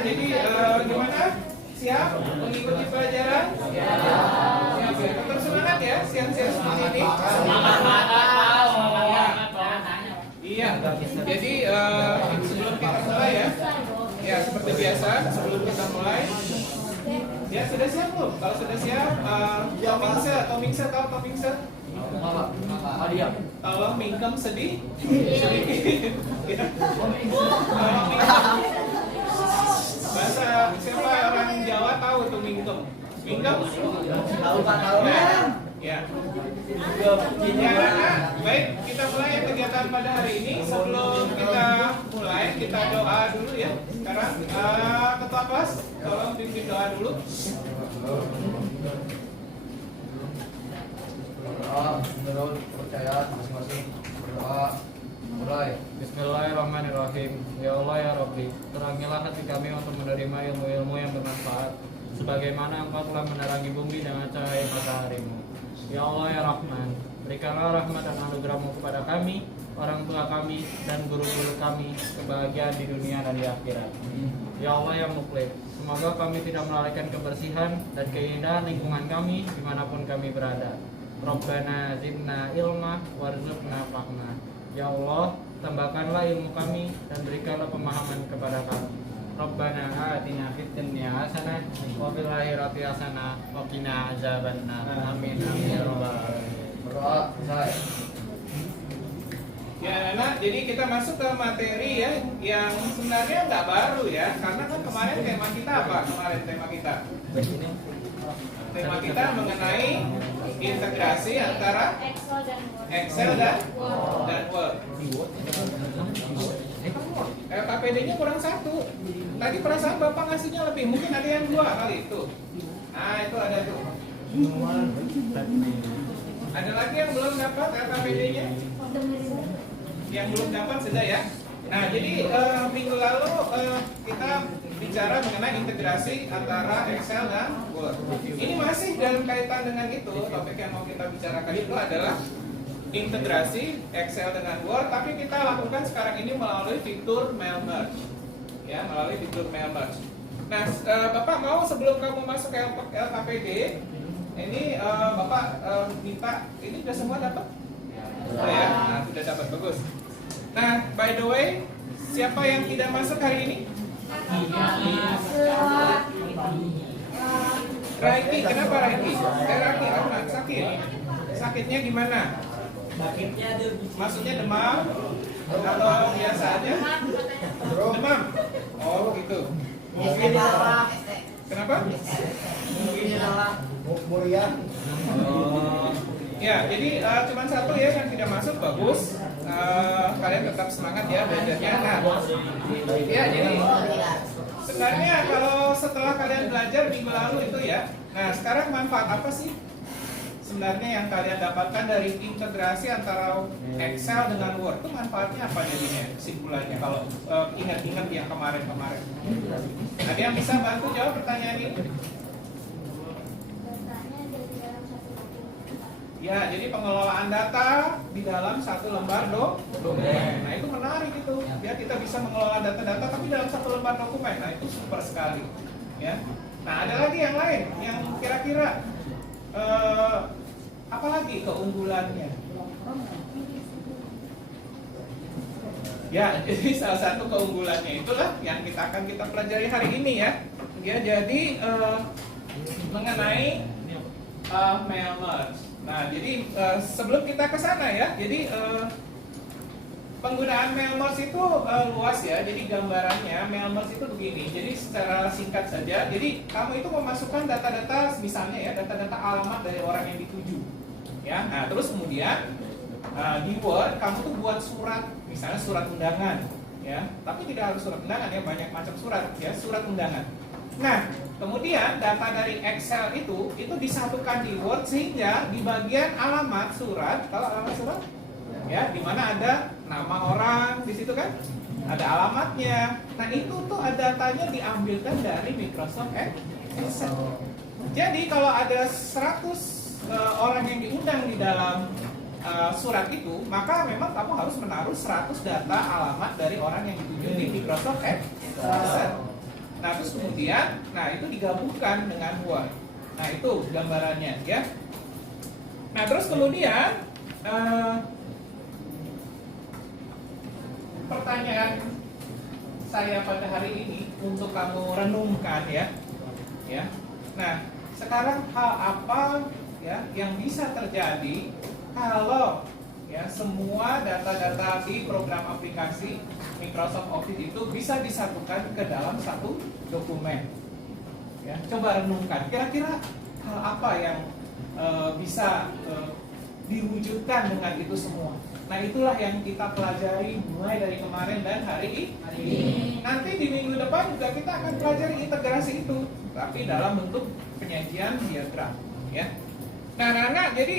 jadi gimana? Siap mengikuti pelajaran? Siap ya. Tetap semangat ya siang-siang seperti ini. Iya. Jadi sebelum kita mulai ya seperti biasa sebelum kita mulai. Ya sudah siap belum? Kalau sudah siap, Tomingse tahu Tomingse? Kalau mingkem sedih, sedikit. Bahasa siapa orang Jawa tahu tuh mingkem? Mingkem? Tahu Pak, tahu. Ya. Baik, kita mulai kegiatan pada hari ini. Sebelum kita mulai, kita doa dulu ya. Sekarang ketua kelas, tolong pimpin doa dulu. Menurut percayaan masing-masing berdoa. Mulai. Bismillahirrahmanirrahim. Ya Allah ya Rabbi, terangilah hati kami untuk menerima ilmu-ilmu yang bermanfaat, sebagaimana Engkau telah menerangi bumi dengan cahaya mataharimu. Ya Allah ya Rahman, berikanlah rahmat dan anugerah-Mu kepada kami, orang tua kami, dan guru-guru kami, kebahagiaan di dunia dan di akhirat. Ya Allah ya Muqlit, semoga kami tidak melalaikan kebersihan dan keindahan lingkungan kami dimanapun kami berada. Rabbana zidna ilma warzuqna fahma. Ya Allah, tambahkanlah ilmu kami dan berikanlah pemahaman kepada kami. Rabbana atina fid dunya hasanah wa fil akhirati hasanah wa qina azabannar. Amin amin ya rabbal alamin. Berdoa. Selesai. Ya anak, jadi kita masuk ke materi ya yang sebenarnya nggak baru ya, karena kan kemarin tema kita apa? Kemarin tema kita mengenai integrasi antara Excel dan Word. KPD-nya kurang satu. Tadi perasaan Bapak ngasihnya lebih, mungkin ada yang 2 kali itu. Nah itu ada tuh. Ada lagi yang belum dapat KPD-nya? Yang belum dapat sudah ya. Nah jadi minggu lalu kita bicara mengenai integrasi antara Excel dan Word. Ini masih dalam kaitan dengan itu. Topik yang mau kita bicarakan itu adalah integrasi Excel dengan Word, tapi kita lakukan sekarang ini melalui fitur mail merge. Ya, melalui fitur mail merge. Nah, Bapak mau sebelum kamu masuk ke LKPD, ini Bapak minta ini sudah semua dapat? Ya, nah, sudah dapat, bagus. Nah, by the way, siapa yang tidak masuk hari ini? Raiki, kenapa Raiki? Raiki, Ahmad, sakit. Sakitnya gimana? Maksudnya demam? Atau biasa aja? Demam? Oh gitu. Kenapa? Ya, jadi cuma satu ya yang tidak masuk, bagus. Kalian tetap semangat ya belajarnya. Nah, ya jadi sebenarnya kalau setelah kalian belajar minggu lalu itu ya, nah sekarang manfaat apa sih sebenarnya yang kalian dapatkan dari integrasi antara Excel dengan Word? Itu manfaatnya apa jadinya? Kesimpulannya kalau ingat-ingat yang kemarin-kemarin. Ada yang bisa bantu jawab pertanyaan ini? Ya, jadi pengelolaan data di dalam satu lembar dokumen. Nah, itu menarik itu. Ya, kita bisa mengelola data-data tapi dalam satu lembar dokumen. Nah, itu super sekali. Ya. Nah, ada lagi yang lain yang kira-kira apa lagi keunggulannya? Ya, jadi salah satu keunggulannya itulah yang akan kita pelajari hari ini ya. Ya, jadi mengenai mail merge. Nah, jadi sebelum kita ke sana ya, jadi penggunaan mail merge itu luas ya. Jadi gambarannya mail merge itu begini. Jadi secara singkat saja, jadi kamu itu memasukkan data-data misalnya ya, data-data alamat dari orang yang dituju. Ya, nah terus kemudian di Word kamu tuh buat surat, misalnya surat undangan, ya. Tapi tidak harus surat undangan ya, banyak macam surat ya, surat undangan. Nah, kemudian data dari Excel itu disatukan di Word sehingga di bagian alamat surat, kalau alamat surat, ya, di mana ada nama orang di situ kan, ada alamatnya. Nah itu tuh datanya diambilkan dari Microsoft Excel. Jadi kalau ada 100 orang yang diundang di dalam surat itu, maka memang kamu harus menaruh 100 data alamat dari orang yang dituju di Microsoft Excel. Nah kemudian, nah itu digabungkan dengan Word. Nah itu gambarannya ya. Nah terus kemudian pertanyaan saya pada hari ini untuk kamu renungkan ya. Nah sekarang hal apa ya yang bisa terjadi kalau ya semua data-data di program aplikasi Microsoft Office itu bisa disatukan ke dalam satu dokumen. Ya, coba renungkan kira-kira hal apa yang bisa diwujudkan dengan itu semua. Nah itulah yang kita pelajari mulai dari kemarin dan hari ini. Nanti di minggu depan juga kita akan pelajari integrasi itu, tapi dalam bentuk penyajian diagram. Ya. Nah, anak-anak, jadi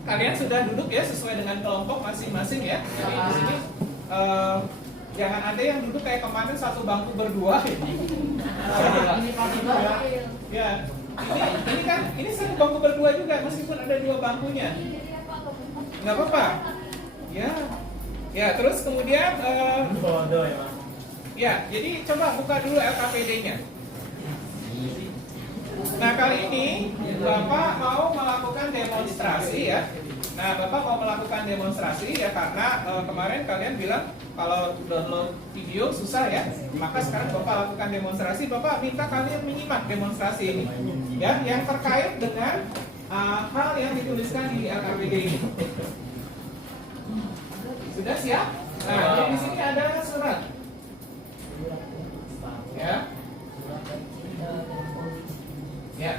kalian sudah duduk ya sesuai dengan kelompok masing-masing ya. Jadi di sini jangan ada yang duduk kayak kemarin satu bangku berdua. Ya, ini kan ini satu bangku berdua juga meskipun ada dua bangkunya. Nggak apa-apa. Ya, terus kemudian ya, jadi coba buka dulu LKPD-nya. Nah kali ini Bapak mau melakukan demonstrasi ya. Nah Bapak mau melakukan demonstrasi ya karena kemarin kalian bilang kalau download video susah ya. Maka sekarang Bapak lakukan demonstrasi. Bapak minta kalian menyimak demonstrasi ini ya, yang terkait dengan hal yang dituliskan di LKPD ini. Sudah siap? Nah di sini ada surat ya. Ya.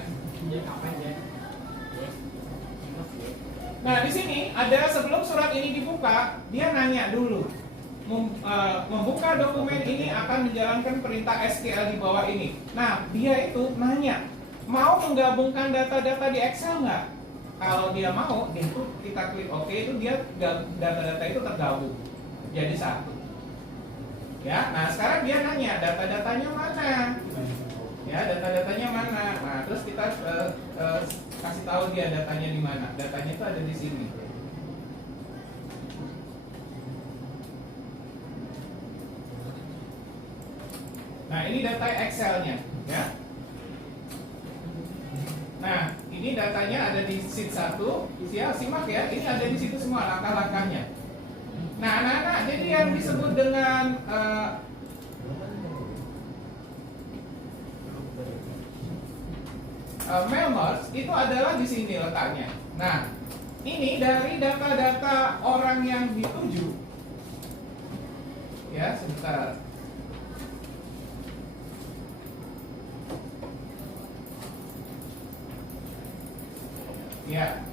Nah, di sini ada sebelum surat ini dibuka, dia nanya dulu. Membuka dokumen ini akan menjalankan perintah SQL di bawah ini. Nah, dia itu nanya, mau menggabungkan data-data di Excel nggak? Kalau dia mau, itu kita klik OK, itu dia data-data itu tergabung jadi satu. Ya, nah sekarang dia nanya data-datanya mana? Ya, data-datanya mana? Nah, terus kita kasih tahu dia datanya di mana. Datanya itu ada di sini. Nah, ini data Excel-nya, ya. Nah, ini datanya ada di sheet 1. Simak ya, ini ada di situ semua langkah-langkahnya. Nah, anak-anak, jadi yang disebut dengan mail merge itu adalah di sini letaknya. Nah, ini dari data-data orang yang dituju. Ya, sebentar. Ya.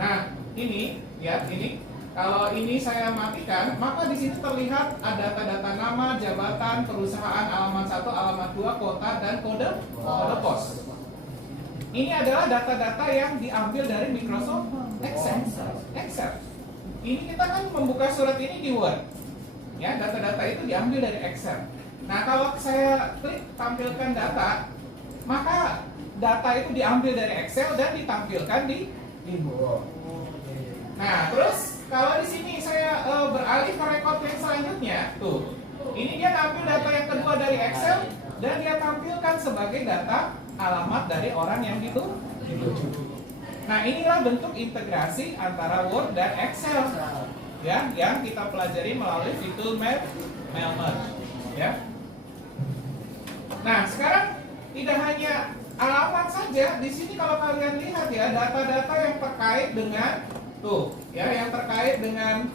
Nah, ini ya, ini kalau ini saya matikan, maka di sini terlihat ada data-data nama, jabatan, perusahaan, alamat 1, alamat 2, kota, dan kode pos. Ini adalah data-data yang diambil dari Microsoft Excel. Ini kita kan membuka surat ini di Word. Ya, data-data itu diambil dari Excel. Nah, kalau saya klik tampilkan data, maka data itu diambil dari Excel dan ditampilkan di Word. Nah, terus kalau di sini saya beralih ke record yang selanjutnya, tuh, ini dia ambil data yang kedua dari Excel dan dia tampilkan sebagai data alamat dari orang yang dituju. Nah, inilah bentuk integrasi antara Word dan Excel, ya, yang kita pelajari melalui fitur mail merge, ya. Nah, sekarang tidak hanya alamat saja, di sini kalau kalian lihat ya, data-data yang terkait dengan tuh, ya, yang terkait dengan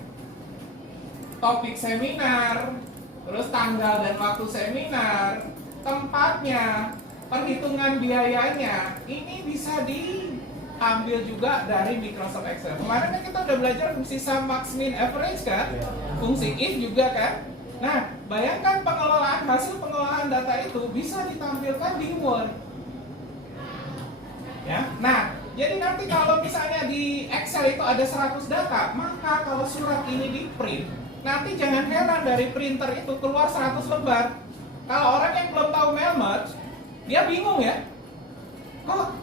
topik seminar, terus tanggal dan waktu seminar, tempatnya, perhitungan biayanya, ini bisa diambil juga dari Microsoft Excel. Kemarin kan kita udah belajar fungsi sum, max, min, average kan, fungsi if juga kan. Nah, bayangkan hasil pengelolaan data itu bisa ditampilkan di Word. Ya, nah, jadi nanti kalau misalnya di Excel itu ada 100 data, maka kalau surat ini di print, nanti jangan heran dari printer itu keluar 100 lembar. Kalau orang yang belum tahu mail merge, dia bingung ya, kok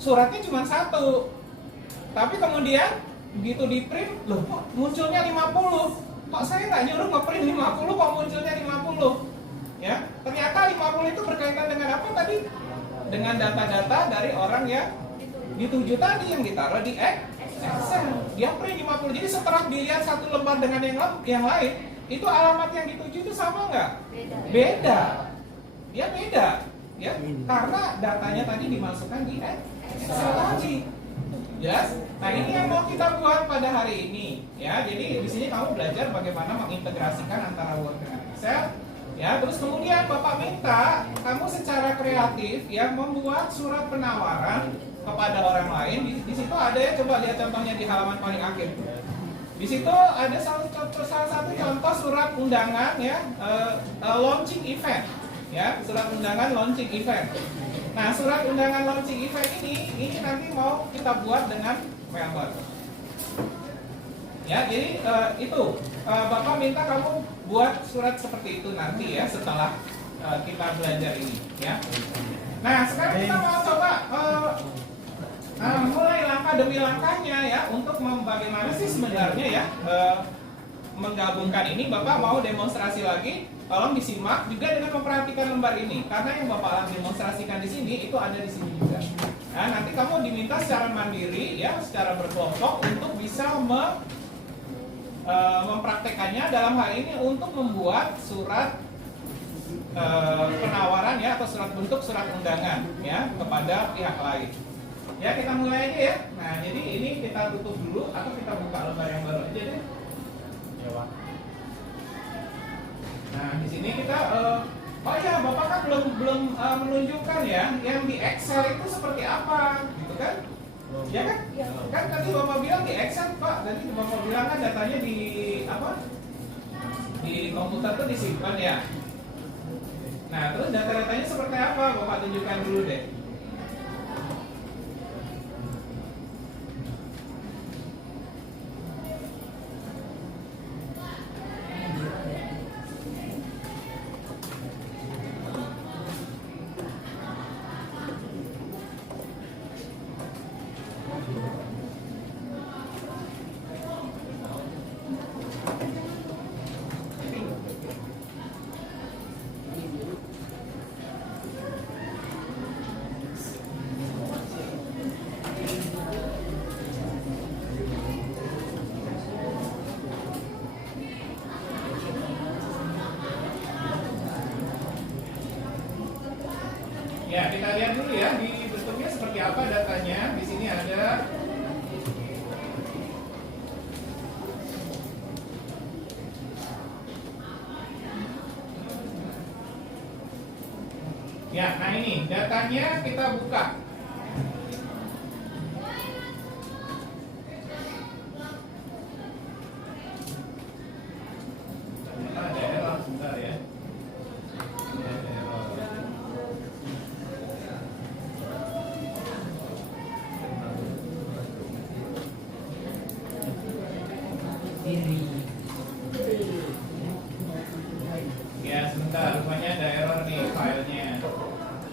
suratnya cuma 1, tapi kemudian begitu di print, loh kok munculnya 50? Kok saya nggak nyuruh nge-print 50, kok munculnya 50? Ya, ternyata 50 itu berkaitan dengan apa tadi? Dengan data-data dari orang yang dituju tadi yang ditaruh di Excel. Dia print 50. Jadi setelah dilihat satu lembar dengan yang lain, itu alamat yang dituju itu sama nggak? Beda. Dia beda, ya. Karena datanya tadi dimasukkan di Excel tadi. Jelas? Nah, ini yang mau kita buat pada hari ini, ya. Jadi di sini kamu belajar bagaimana mengintegrasikan antara Word dengan Excel. Ya, terus kemudian Bapak minta kamu secara kreatif ya membuat surat penawaran kepada orang lain. Di situ ada ya, coba lihat contohnya di halaman paling akhir. Di situ ada salah satu contoh surat undangan ya, launching event. Ya, surat undangan launching event. Nah, surat undangan launching event ini nanti mau kita buat dengan Melbourne. Ya, jadi itu Bapak minta kamu buat surat seperti itu nanti ya setelah kita belajar ini ya. Nah, sekarang kita mau coba mulai langkah demi langkahnya ya untuk bagaimana sih sebenarnya ya menggabungkan ini. Bapak mau demonstrasi lagi, tolong disimak juga dengan memperhatikan lembar ini karena yang Bapak demonstrasikan di sini itu ada di sini juga. Nah, nanti kamu diminta secara mandiri ya, secara berkelompok untuk bisa mempraktekannya dalam hal ini untuk membuat surat penawaran ya atau bentuk surat undangan ya kepada pihak lain. Ya, kita mulai aja ya. Nah, jadi ini kita tutup dulu atau kita buka lembar yang baru aja deh. Nah, di sini kita oh ya, Bapak kan belum menunjukkan ya yang di Excel itu seperti apa, gitu kan? Ya kan? Kan tadi Bapak bilang di Excel, Pak. Tadi Bapak bilang kan datanya di apa? Di komputer tuh disimpan ya. Nah, terus data-datanya seperti apa? Bapak tunjukkan dulu deh. Ya, kita lihat dulu ya di bentuknya seperti apa datanya. Di sini ada ya, nah ini datanya kita buka. Ada error sebentar ya. Ya, sebentar, rupanya ada error nih filenya.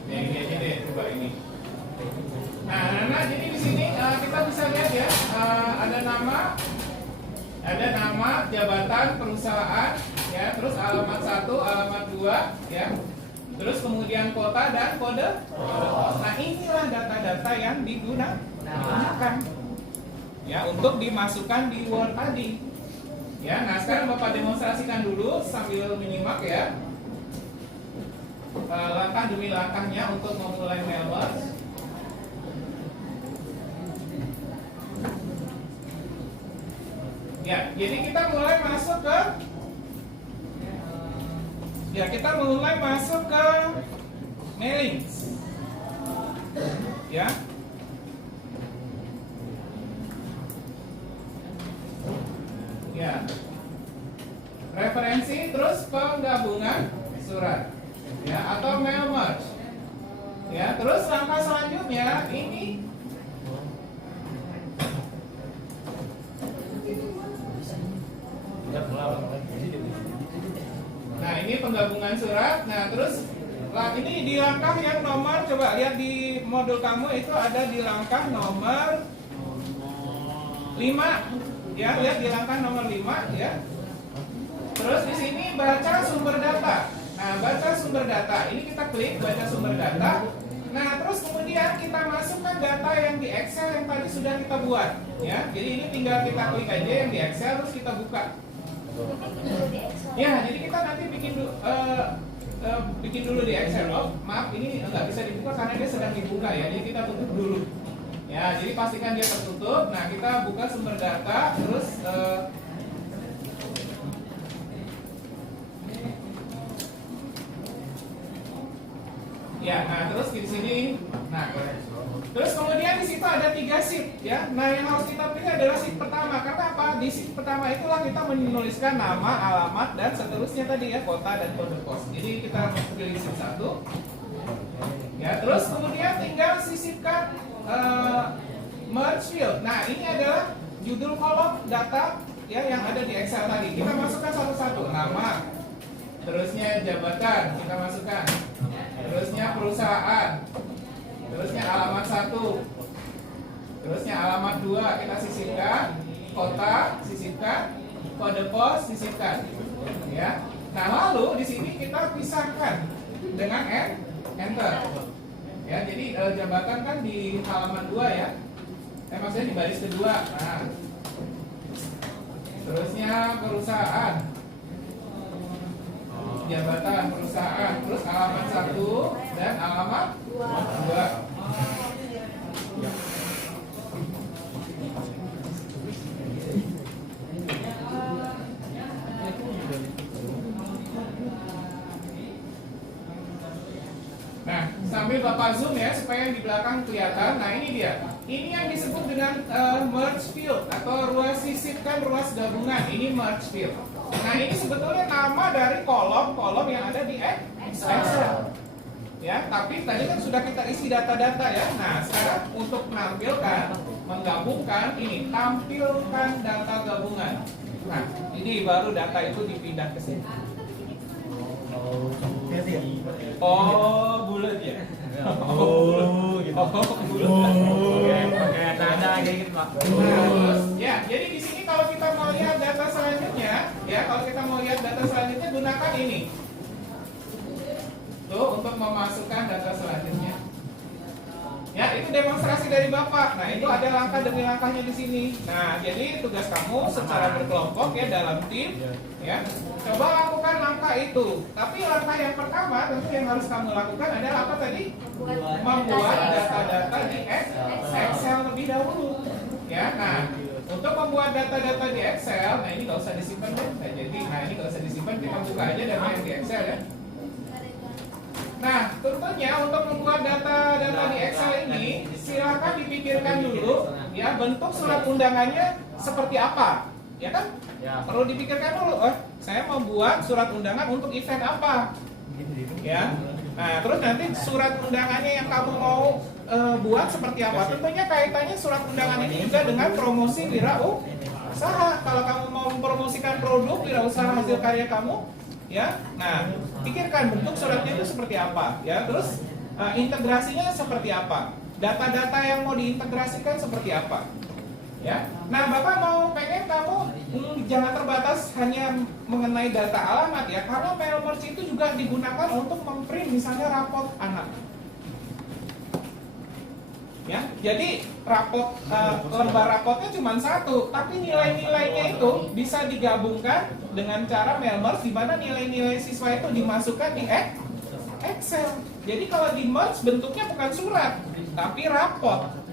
Ya, ini aja deh, coba ini. Nah, jadi di sini kita bisa lihat ya, ada nama, jabatan, perusahaan, ya, terus alamat 1, alamat 2, ya, terus kemudian kota dan kode pos. Nah, inilah data-data yang digunakan, ya, untuk dimasukkan di Word tadi. Ya, nah sekarang Bapak demonstrasikan dulu sambil menyimak ya, langkah demi langkahnya untuk memulai Melbourne. Ya, jadi kita mulai masuk ke mailings. Ya. Ya. Referensi terus penggabungan surat. Ya, atau mail merge. Ya, terus langkah selanjutnya ini nah, ini penggabungan surat. Nah, terus ini di langkah yang nomor, coba lihat di modul kamu itu ada di langkah nomor 5 ya, lihat di langkah nomor 5 ya. Terus di sini baca sumber data. Nah, baca sumber data. Ini kita klik baca sumber data. Nah, terus kemudian kita masukkan data yang di Excel yang tadi sudah kita buat ya. Jadi ini tinggal kita klik aja yang di Excel terus kita buka. Ya, jadi kita nanti bikin dulu di Excel. Oh, maaf, ini nggak bisa dibuka karena dia sedang dibuka ya. Jadi kita tutup dulu. Ya, jadi pastikan dia tertutup. Nah, kita buka sumber data, terus ya, nah terus di sini, nah terus kemudian di situ ada 3 sheet ya. Nah, yang harus kita pilih adalah sheet pertama. Karena apa? Di sheet pertama itulah kita menuliskan nama, alamat, dan seterusnya tadi ya, kota dan kode pos. Jadi kita pilih sheet 1. Ya, terus kemudian tinggal sisipkan merge field. Nah, ini adalah judul kolom data ya yang ada di Excel tadi. Kita masukkan satu-satu. Nama, terusnya jabatan kita masukkan, terusnya perusahaan, terusnya alamat 1, terusnya alamat 2 kita sisipkan, kota sisipkan, kode pos sisipkan ya. Nah, lalu di sini kita pisahkan dengan enter ya. Jadi jabatan kan di halaman 2 ya, maksudnya di baris kedua. Nah, terusnya perusahaan, jabatan perusahaan, terus alamat 1 dan alamat 2. Nah, sambil Bapak zoom ya supaya yang di belakang kelihatan. Nah, ini dia. Ini yang disebut dengan merge field atau ruas sisipkan, ruas gabungan. Ini merge field. Nah, ini sebetulnya nama dari kolom-kolom yang ada di Excel. Ya, tapi tadi kan sudah kita isi data-data ya. Nah, sekarang untuk menampilkan, menggabungkan ini, tampilkan data gabungan. Nah, ini baru data itu dipindah ke sini. Oh, bulat ya. Oh, gitu. Bulat. Oke, ada kayak gitu, Pak. Nah, terus ya, jadi di sini kalau kita mau lihat data selanjutnya, ya kalau kita mau lihat data selanjutnya gunakan ini. Tuh untuk memasukkan data selanjutnya. Ya, itu demonstrasi dari Bapak. Nah, itu ada langkah demi langkahnya di sini. Nah, jadi tugas kamu secara berkelompok ya dalam tim, ya. Coba lakukan langkah itu. Tapi langkah yang pertama tentu yang harus kamu lakukan adalah apa tadi? Membuat data-data di Excel lebih dahulu. Ya, nah untuk membuat data-data di Excel, nah ini nggak usah disimpan deh. Nah, jadi, nah ini nggak usah disimpan, kita buka aja data yang di Excel ya. Nah, tentunya untuk membuat data-data di Excel ini, silakan dipikirkan dulu, ya bentuk surat undangannya seperti apa, ya kan? Ya. Perlu dipikirkan dulu. Saya mau buat surat undangan untuk event apa, ya. Nah, terus nanti surat undangannya yang kamu mau buat seperti apa? Tentunya kaitannya surat undangan ini juga dengan promosi wirausaha. Kalau kamu mau mempromosikan produk wirausaha hasil karya kamu, ya. Nah, pikirkan bentuk suratnya itu seperti apa, ya. Terus integrasinya seperti apa? Data-data yang mau diintegrasikan seperti apa? Ya. Nah, Bapak mau pengen kamu jangan terbatas hanya mengenai data alamat ya, karena mail merge itu juga digunakan untuk memprint misalnya raport anak. Ya, jadi lembar raportnya cuma satu, tapi nilai-nilainya itu bisa digabungkan dengan cara mail merge, di mana nilai-nilai siswa itu dimasukkan di Excel. Jadi kalau di merge bentuknya bukan surat, tapi raport.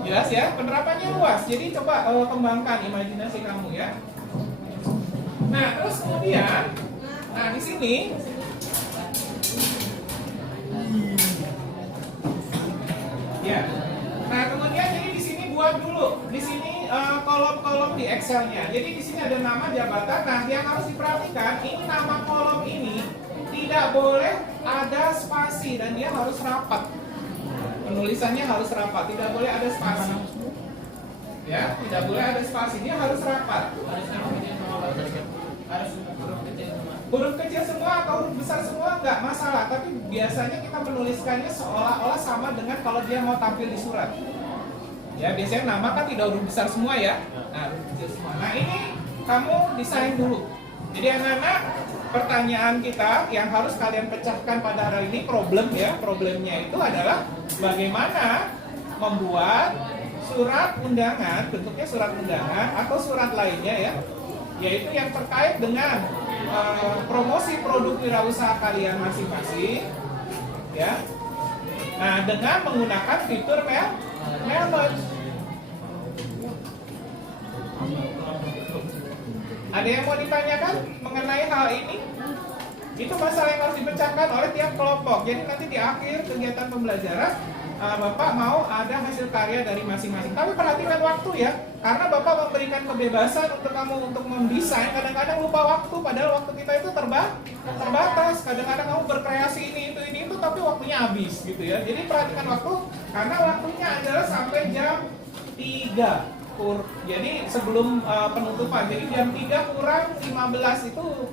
Jelas ya, penerapannya luas. Jadi coba kembangkan imajinasi kamu ya. Nah, terus kemudian, nah di sini. Ya. Nah, kemudian jadi di sini buat dulu. Di sini kolom-kolom di Excel-nya. Jadi di sini ada nama, jabatan. Nah, yang harus diperhatikan ini nama kolom ini tidak boleh ada spasi dan dia harus rapat. Penulisannya harus rapat, tidak boleh ada spasi. Ya, tidak boleh ada spasi, dia harus rapat. Huruf kecil semua atau huruf besar semua nggak masalah, tapi biasanya kita menuliskannya seolah-olah sama dengan kalau dia mau tampil di surat. Ya, biasanya nama kan tidak huruf besar semua ya. Nah, huruf kecil semua. Nah, ini kamu desain dulu. Jadi anak-anak, pertanyaan kita yang harus kalian pecahkan pada hari ini problemnya itu adalah bagaimana membuat surat undangan, bentuknya surat undangan atau surat lainnya ya, yaitu yang terkait dengan promosi produk wirausaha kalian masing-masing ya. Nah, dengan menggunakan fitur mail merge. Ada yang mau ditanyakan mengenai hal ini? Itu masalah yang harus dipecahkan oleh tiap kelompok. Jadi nanti di akhir kegiatan pembelajaran Bapak mau ada hasil karya dari masing-masing. Tapi perhatikan waktu ya, karena Bapak memberikan kebebasan untuk kamu untuk mendesain. Kadang-kadang lupa waktu, padahal waktu kita itu terbatas. Kadang-kadang kamu berkreasi ini itu, tapi waktunya habis gitu ya. Jadi perhatikan waktu, karena waktunya adalah sampai jam 3. Jadi sebelum penutupan. Jadi jam 3 kurang 15 itu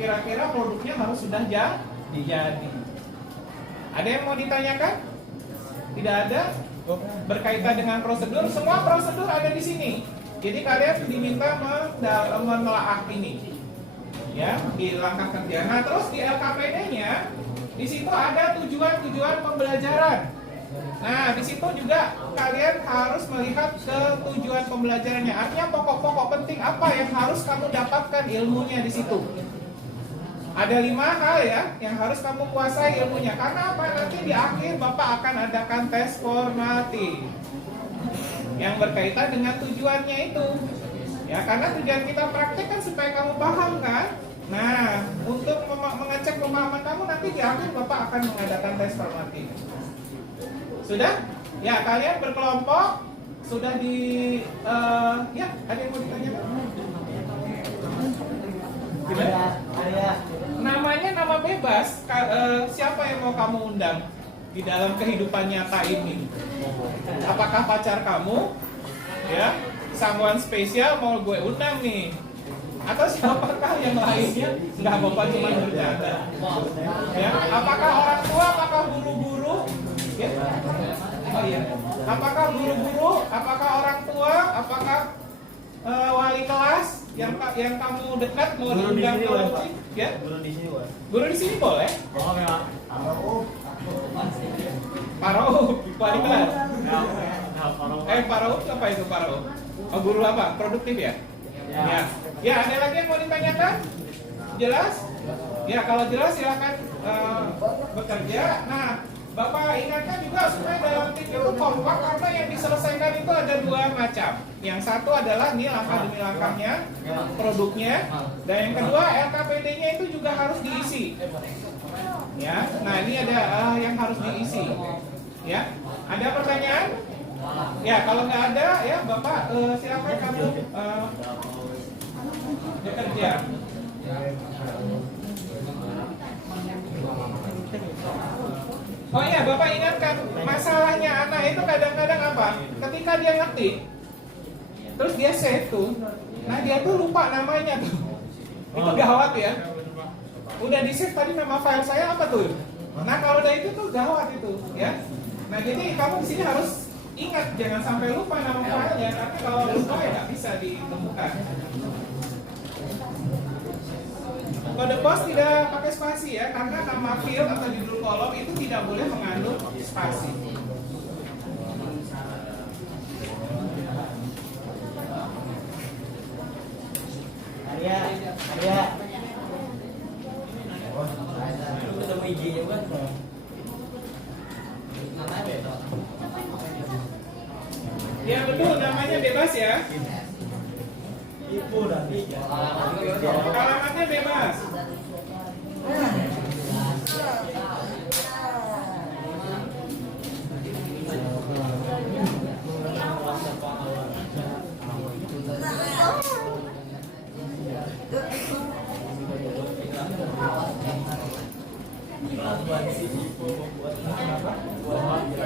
kira-kira produknya harus sudah jadi. Ada yang mau ditanyakan? Tidak ada? Berkaitan dengan prosedur, semua prosedur ada di sini. Jadi kalian diminta menelaah ini, ya, di langkah kerja. Nah, terus di LKPD-nya, di situ ada tujuan pembelajaran. Nah, di situ juga kalian harus melihat ke tujuan pembelajarannya. Artinya pokok-pokok penting apa yang harus kamu dapatkan ilmunya di situ. Ada 5 hal ya yang harus kamu kuasai ilmunya. Karena apa? Nanti di akhir Bapak akan adakan tes formatif yang berkaitan dengan tujuannya itu. Ya, karena tujuan kita praktek kan supaya kamu paham kan. Nah, untuk mengecek pemahaman kamu nanti di akhir Bapak akan mengadakan tes formatif. Sudah? Ya, kalian berkelompok sudah di ya, ada yang mau ditanyakan? Namanya nama bebas. Siapa yang mau kamu undang di dalam kehidupan nyata ini? Apakah pacar kamu? Ya, someone spesial mau gue undang nih? Atau siapakah yang lainnya? Enggak, Bapak cuma bercanda. Ya, apakah orang tua? Apakah guru-guru? Ya. Oh iya. Apakah guru-guru? Apakah orang tua? Apakah wali kelas yang kamu dekat mau diundang ke launching? Ya? Guru di sini, Pak. Guru di sini boleh? Oh ya. Pak Rauf, wali kelas. Pak Rauf apa itu Pak Rauf? Oh, guru apa? Produktif ya? Ya. Ya, ada lagi yang mau ditanyakan? Jelas? Ya, kalau jelas silakan bekerja. Nah, Bapak ingatkan juga supaya dalam tim itu kompak, karena yang diselesaikan itu ada 2 macam. Yang satu adalah ini langkah demi langkahnya, produknya, dan yang kedua LKPD-nya itu juga harus diisi. Ya, nah ini ada yang harus diisi. Ya, ada pertanyaan? Ya, kalau nggak ada ya Bapak silakan kamu bekerja. Oh iya, Bapak ingatkan, masalahnya anak itu kadang-kadang apa? Ketika dia ngetik, terus dia save tuh, nah dia tuh lupa namanya tuh. Itu gawat ya. Udah di save tadi nama file saya apa tuh? Nah kalau udah itu tuh gawat itu, ya. Nah jadi kamu di sini harus ingat, jangan sampai lupa nama filenya. Tapi kalau lupa ya nggak bisa ditemukan. Kode pos tidak pakai spasi ya, karena nama field atau judul kolom itu tidak boleh mengandung spasi. Arya. Ketemu IG-nya kan? Ya betul, namanya bebas ya. Ibu nanti. Alamatnya bebas.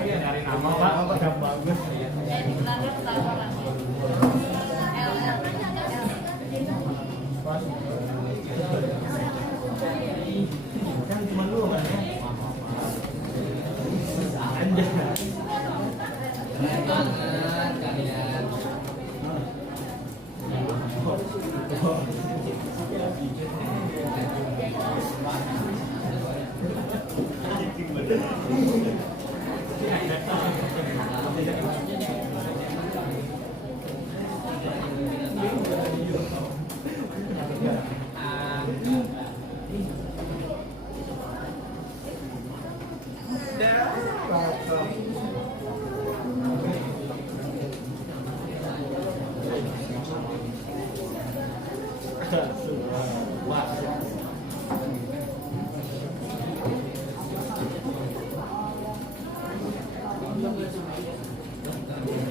Dari nama Pak, yang bagus. Kan cuma lu kan ya? Anjay.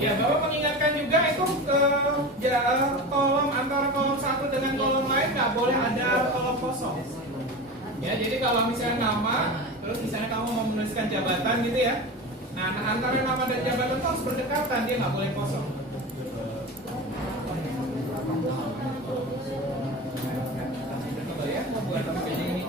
Ya, Bapak mengingatkan juga itu kolom antara kolom satu dengan kolom lain nggak boleh ada kolom kosong. Ya, jadi kalau misalnya nama, terus misalnya kamu mau menuliskan jabatan gitu ya. Nah, antara nama dan jabatan itu harus berdekatan, dia nggak boleh kosong. Coba ya, buat ini.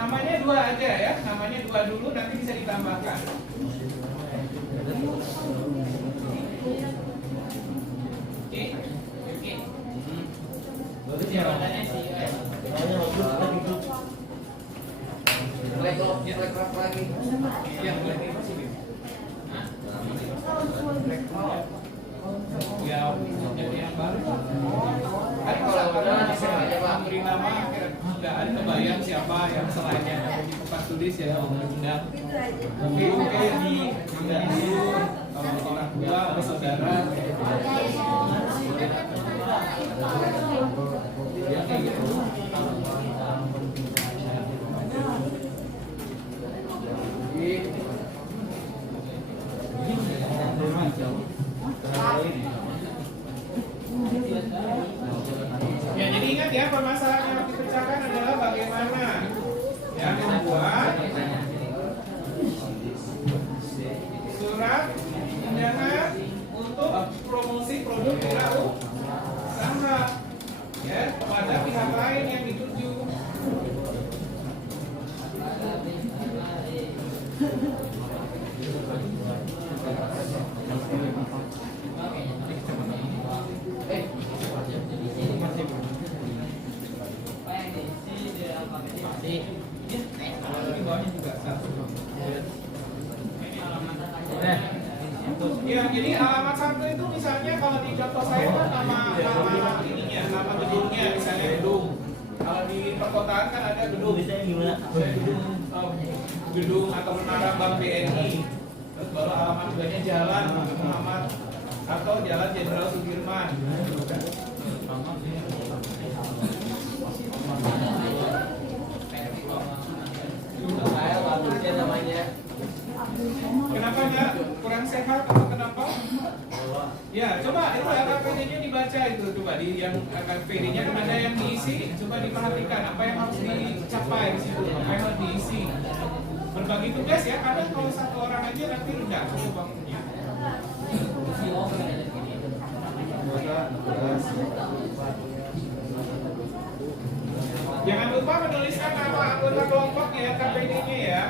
Namanya dua aja ya, namanya dua dulu nanti bisa ditambahkan. Oke. Jawabannya sih. Black lagi. Yang lagi masih Bim? Ya, jadi yang baru. Kan kalau udah bisa beri nama, nggak ada kebayang siapa yang selainnya di tempat tulis ya undang. Oke di dulu kalau orang tua atau saudara. Ya kayak gitu. Ya, jadi ingat ya, permasalahan yang harus dipecahkan adalah bagaimana yang membuat surat undangan untuk promosi produk wirausaha ya kepada pihak lain yang dituju. Ya, jadi alamat satu itu misalnya kalau di contoh saya kan nama ininya, nama gedungnya misalnya gedung. Kalau di perkotaan kan ada gedung. Gedung atau menara Bank BNI. Terus baru alamat keduanya jalan Muhammad atau Jalan Jenderal Sudirman. Kenapa enggak? Kurang sehat atau kenapa? Ya, coba itu LKPD-nya dibaca itu, coba di yang LKPD-nya kan ada yang diisi, coba diperhatikan apa yang harus dicapai di situ, apa yang harus diisi. Berbagi tugas ya, kadang kalau satu orang aja nanti rendah waktunya. Jangan lupa menuliskan nama anggota kelompoknya ya, KPD-nya ya.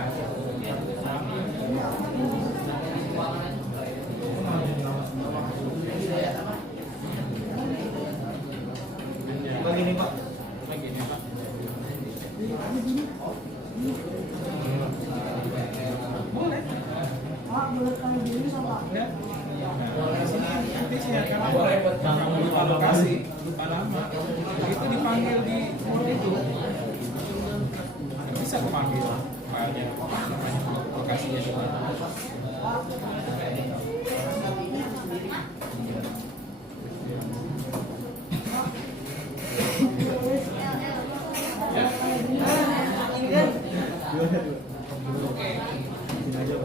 Begini Pak. Begini Pak. Boleh. Pak, boleh kami dulu sama Pak? Ya. Boleh sini nanti silakan boleh lupa lokasi, lupa nama. Itu dipanggil di itu. Bisa kepanggil filenya lokasinya di mana.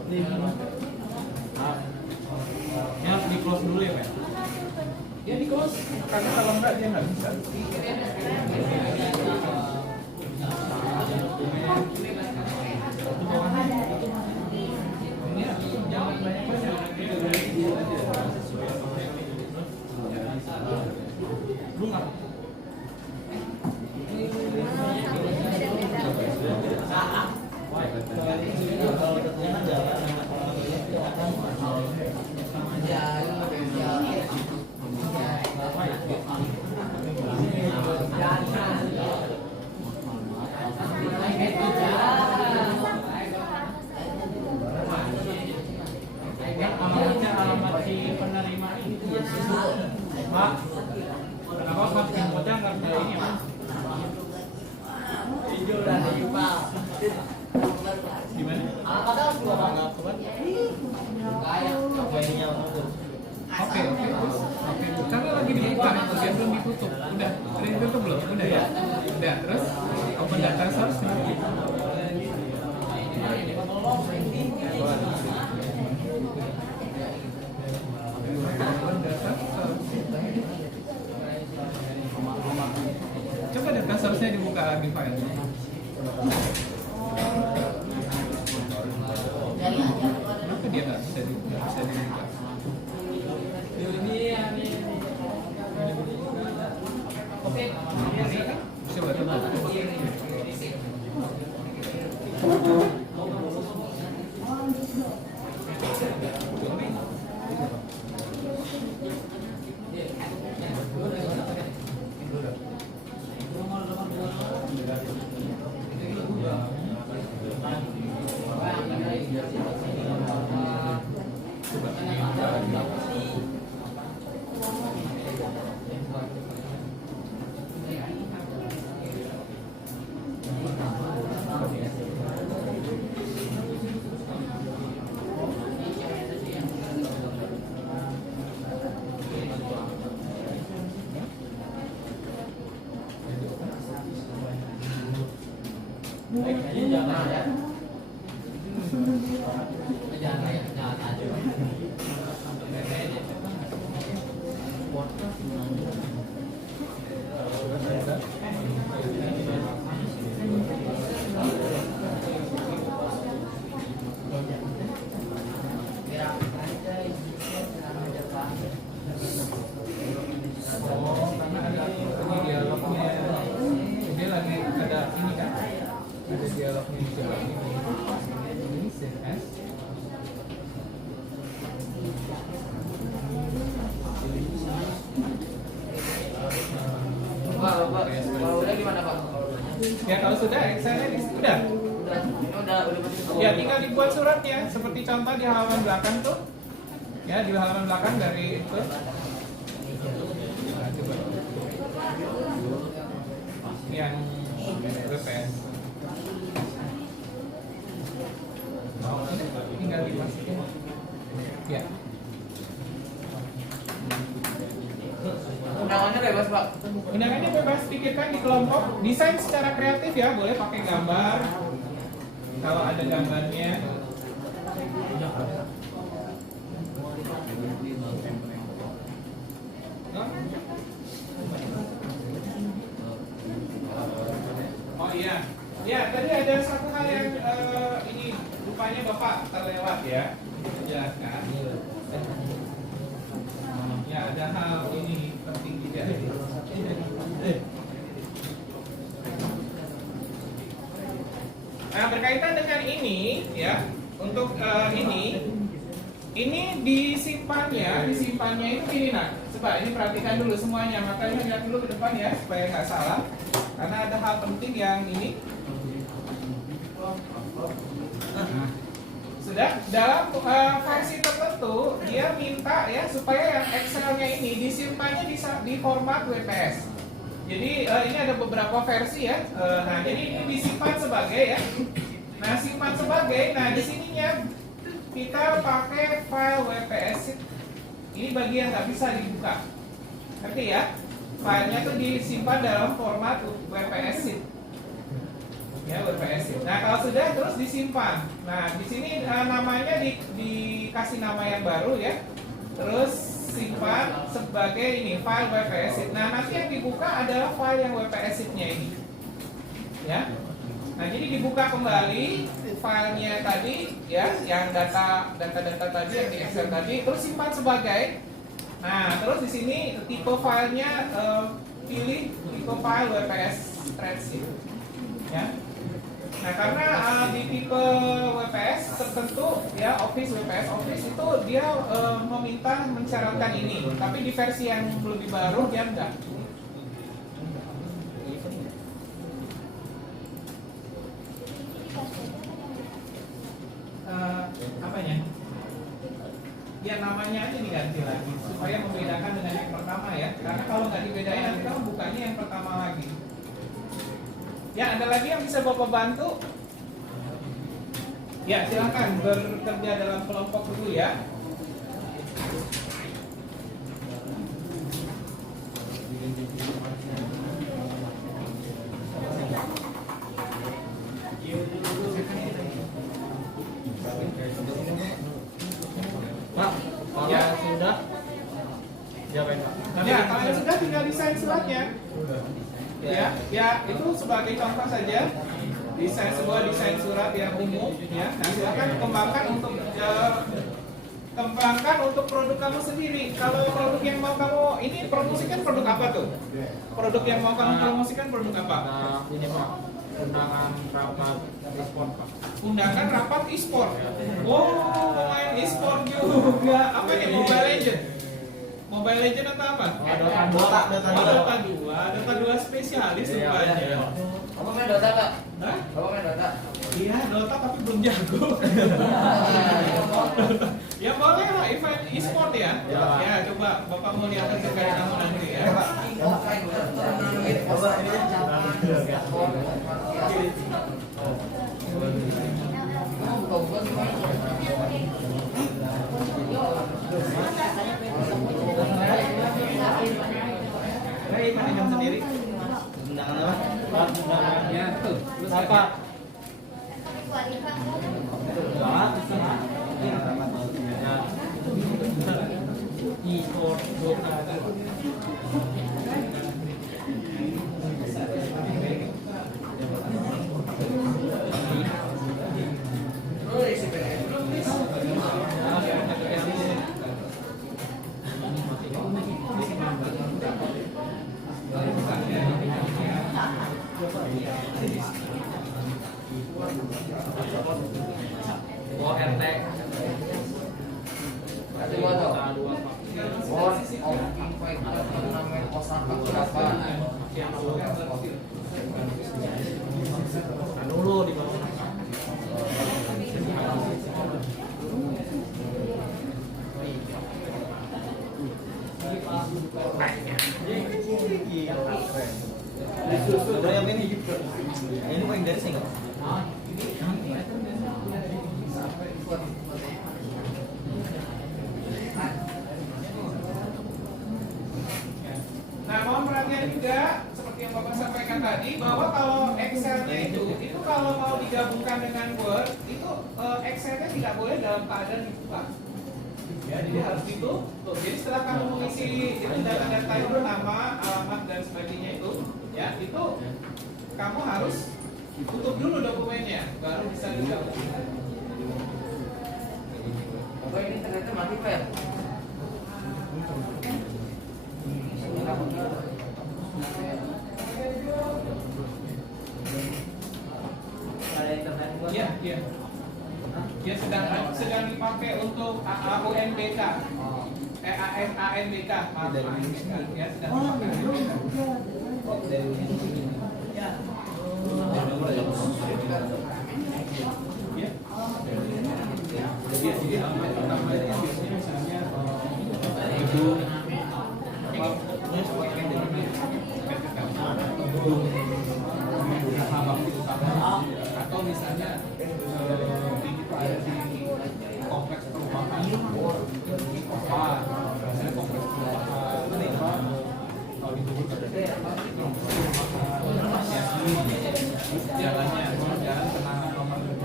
Ini harus di close dulu ya Pak? Ya di close, karena kalau enggak dia nggak bisa. Jangan banyak-banyak. tutup. Udah. Ada yang tutup belum? Udah ya. Udah. Terus open data source. Coba data source-nya dibuka lagi filenya. Kenapa dia nggak bisa dibuka? Coba coba. Oh, karena ada ini dialognya. Dia lagi ada ini kan? Ada dialognya di sini. Ini save as. Pak, kalau udah gimana Pak? Ya kalau sudah Excel-nya udah. Udah Ya tinggal dibuat suratnya seperti contoh di halaman belakang tuh. Ya di halaman belakang dari itu. Nah, coba. Yang WPS. Tinggal dimasukin. Ya. Undangannya bebas Pak. Undangannya bebas, pikirkan di kelompok. Desain secara kreatif ya, boleh pakai gambar. Kalau ada gambarnya. Oh iya, ya tadi ada satu hal yang ini rupanya Bapak terlewat ya. Jelaskan. Ya ada hal ini penting juga. Nah berkaitan dengan ini ya, untuk ini disimpannya itu gini nak. Coba ini perhatikan dulu semuanya, makanya lihat dulu ke depan ya supaya nggak salah. Karena ada hal penting yang ini. Sudah dalam versi tertentu dia minta ya supaya yang Excel-nya ini disimpannya di format WPS. Jadi ini ada beberapa versi ya. Nah jadi ini disimpan sebagai ya. Nah simpan sebagai. Nah di sininya kita pakai file WPS. Ini bagian nggak bisa dibuka. Ngerti ya? Filenya tuh disimpan dalam format WPS. Ya WPS. Nah kalau sudah terus disimpan. Nah di sini namanya dikasih nama yang baru ya. Terus simpan sebagai ini file WPS. Nah nanti yang dibuka adalah file yang WPS-nya ini. Ya. Nah jadi dibuka kembali filenya tadi ya, yang data tadi yang di Excel tadi, terus simpan sebagai. Nah terus di sini tipe filenya pilih tipe file WPS spreadsheet. Ya. Nah karena di tipe WPS tertentu ya Office itu dia meminta mensyaratkan ini, tapi di versi yang lebih baru dia enggak. Apanya? Ya namanya aja diganti lagi supaya membedakan dengan yang pertama ya. Karena kalau nggak dibedain nanti kamu bukanya yang pertama lagi. Ya ada lagi yang bisa Bapak bantu? Ya silakan bekerja dalam kelompok dulu ya. suratnya. Ya itu sebagai contoh saja. Sebuah desain surat yang umum, ya. Nah, silakan kembangkan untuk produk kamu sendiri. Kalau produk yang mau kamu ini promosikan produk apa tuh? Produk yang mau kamu promosikan produk apa? Nah, ini Pak, undangan rapat e-sport Pak. Undangan rapat e-sport. Oh, main e-sport juga. Apa nih, Mobile Legend? Mobile Legend atau apa? Dota 2 spesialis rupanya. Kamu main Dota Pak? Hah? Kamu main Dota? Iya, Dota tapi belum jago. Ya boleh lah, event e-sport ya. Ya, coba Bapak mau lihat terkait kamu nanti ya. Baik, manajemen sendiri. Undangan apa? Undangannya tuh. Apa? E-sport Dota. RT. Ada dua tuh. Dua Pak. Apa itu namanya Osaka berapa? Dulu di bawah. Ada yang ini juga. Ini paling dari sini nggak? Nah, mohon perhatian juga seperti yang Bapak sampaikan tadi bahwa kalau Excel-nya itu kalau mau digabungkan dengan Word itu Excel-nya tidak boleh dalam keadaan dibuka. Ya, jadi harus ditutup. Jadi setelah kamu mengisi itu data-data itu nama, alamat dan sebagainya itu, ya itu kamu harus tutup dulu dokumennya, baru bisa digabung. Apa ini ternyata mati Pak? Ya, ya. Ya sedang dipakai untuk UNBK. ANBK, maaf. Ya, sedang dipakai. Ya. Jadi alamat pertamanya biasanya misalnya itu atau misalnya ada di kompleks perumahan apa misalnya kompleks perumahan kalau di Bogor ada jalannya jalan kenangan nomor 5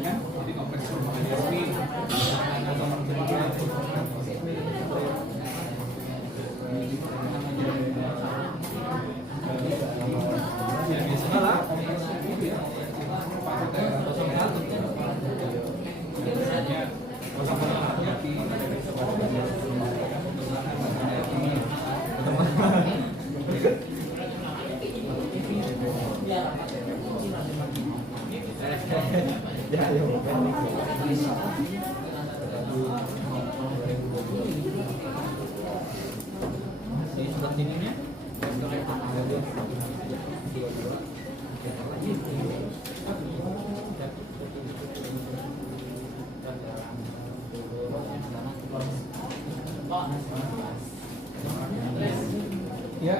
ya, jadi kompleks perumahan Yasmi kenangan nomor 5 ya biasanya lah Ini sudah ininya. ya.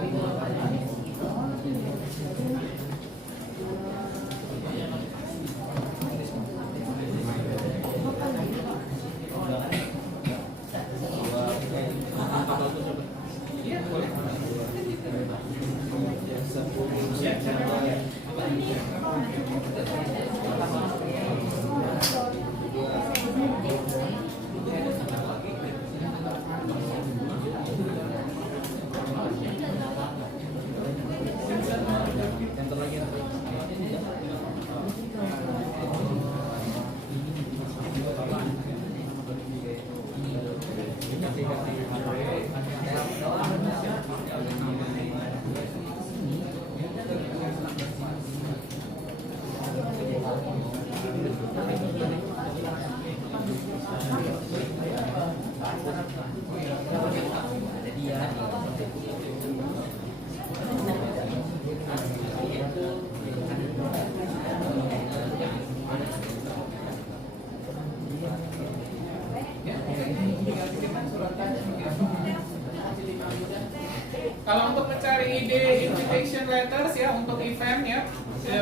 Iya, boleh. Kalau untuk mencari ide invitation letters ya untuk event ya,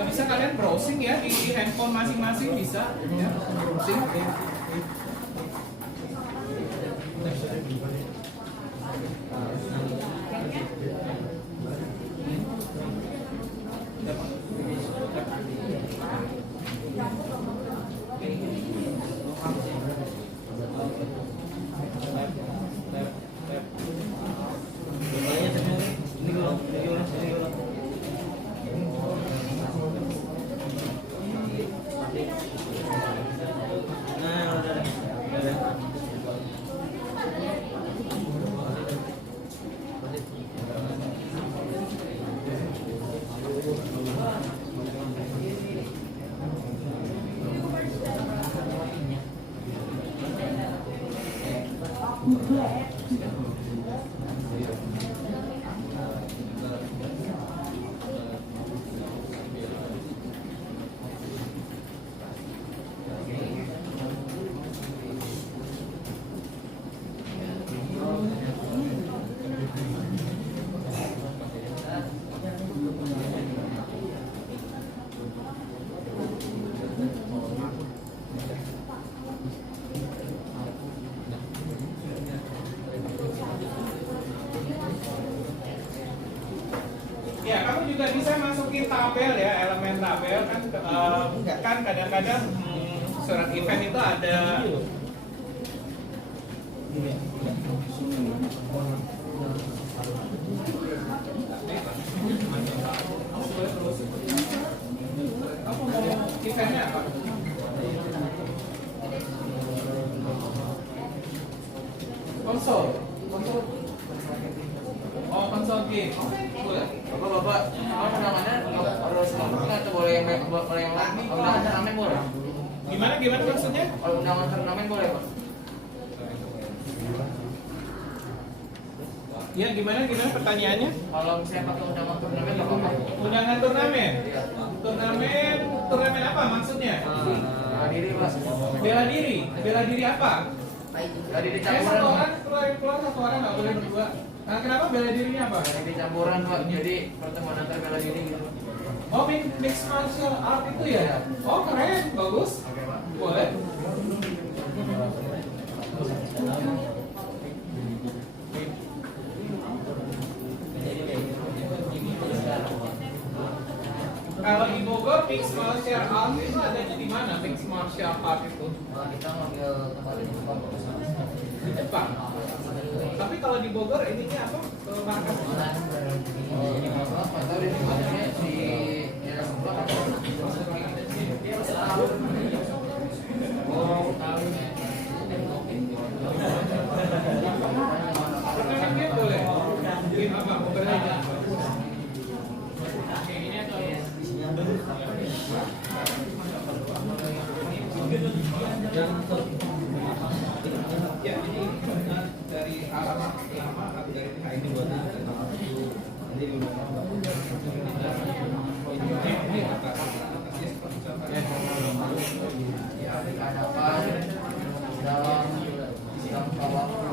bisa kalian browsing ya di handphone masing-masing bisa ya, browsing. Ya, kamu juga bisa masukin tabel ya, elemen tabel kan kan kadang-kadang surat event itu ada kamu mau eventnya apa? Konsol. Oh, konsol game. Oke, boleh. Bapak, apa namanya? Harus atau boleh yang lain? Undangan turnamen boleh? Gimana maksudnya? Kalau undangan turnamen boleh, Pak? Ya, gimana pertanyaannya? Kalau misalnya pakai undangan turnamen nggak apa-apa? Undangan turnamen. Iya. Turnamen apa maksudnya? Bela diri, Pak. Bela diri apa? Bela diri Satu campuran. orang keluar satu orang nggak boleh berdua. Nah, kenapa bela dirinya apa? Bela diri campuran, Pak. Jadi pertemuan antar bela diri gitu. Oh, mixed martial art itu ya? Oh, keren, bagus. Oke, Pak. Boleh. Kalau di Bogor mixed martial art itu adanya di mana? Mixed martial art itu Kita ngambil tempat di Jepang. di Jepang. Tapi kalau di Bogor ininya apa? Markasnya? Atau di tempatnya di daerah sebelah atau Pertanyaannya boleh. Game apa? Mobile Legends. Ya, ini dari alamat lama atau dari ini buat ini apa? hadapan dalam sidang tawakul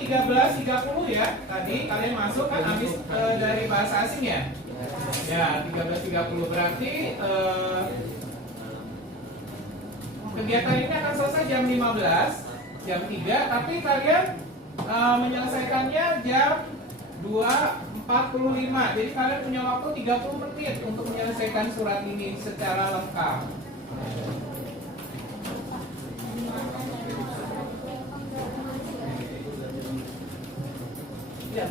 13.30 ya. Tadi kalian masuk kan habis dari bahasa asing ya. Ya, 13.30 berarti kegiatan ini akan selesai jam 15, jam 3, tapi kalian menyelesaikannya jam 2.45. Jadi kalian punya waktu 30 menit untuk menyelesaikan surat ini secara lengkap. Ya,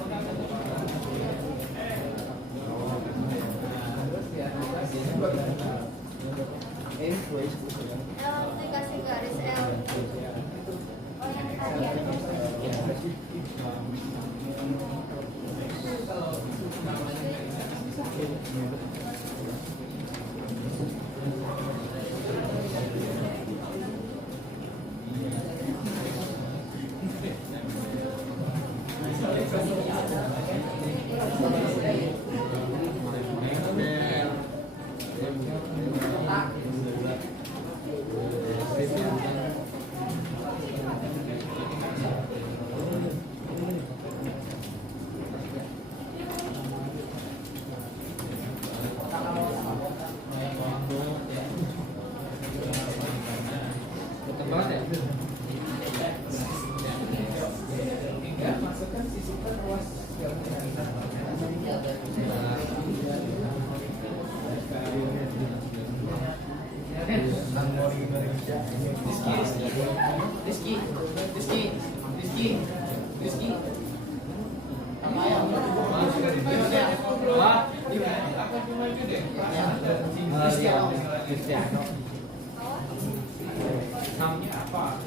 L dikasih garis L. Oh yang tadi ada. Tiga, masukkan sisipkan ruas yang Rizky. namanya apa?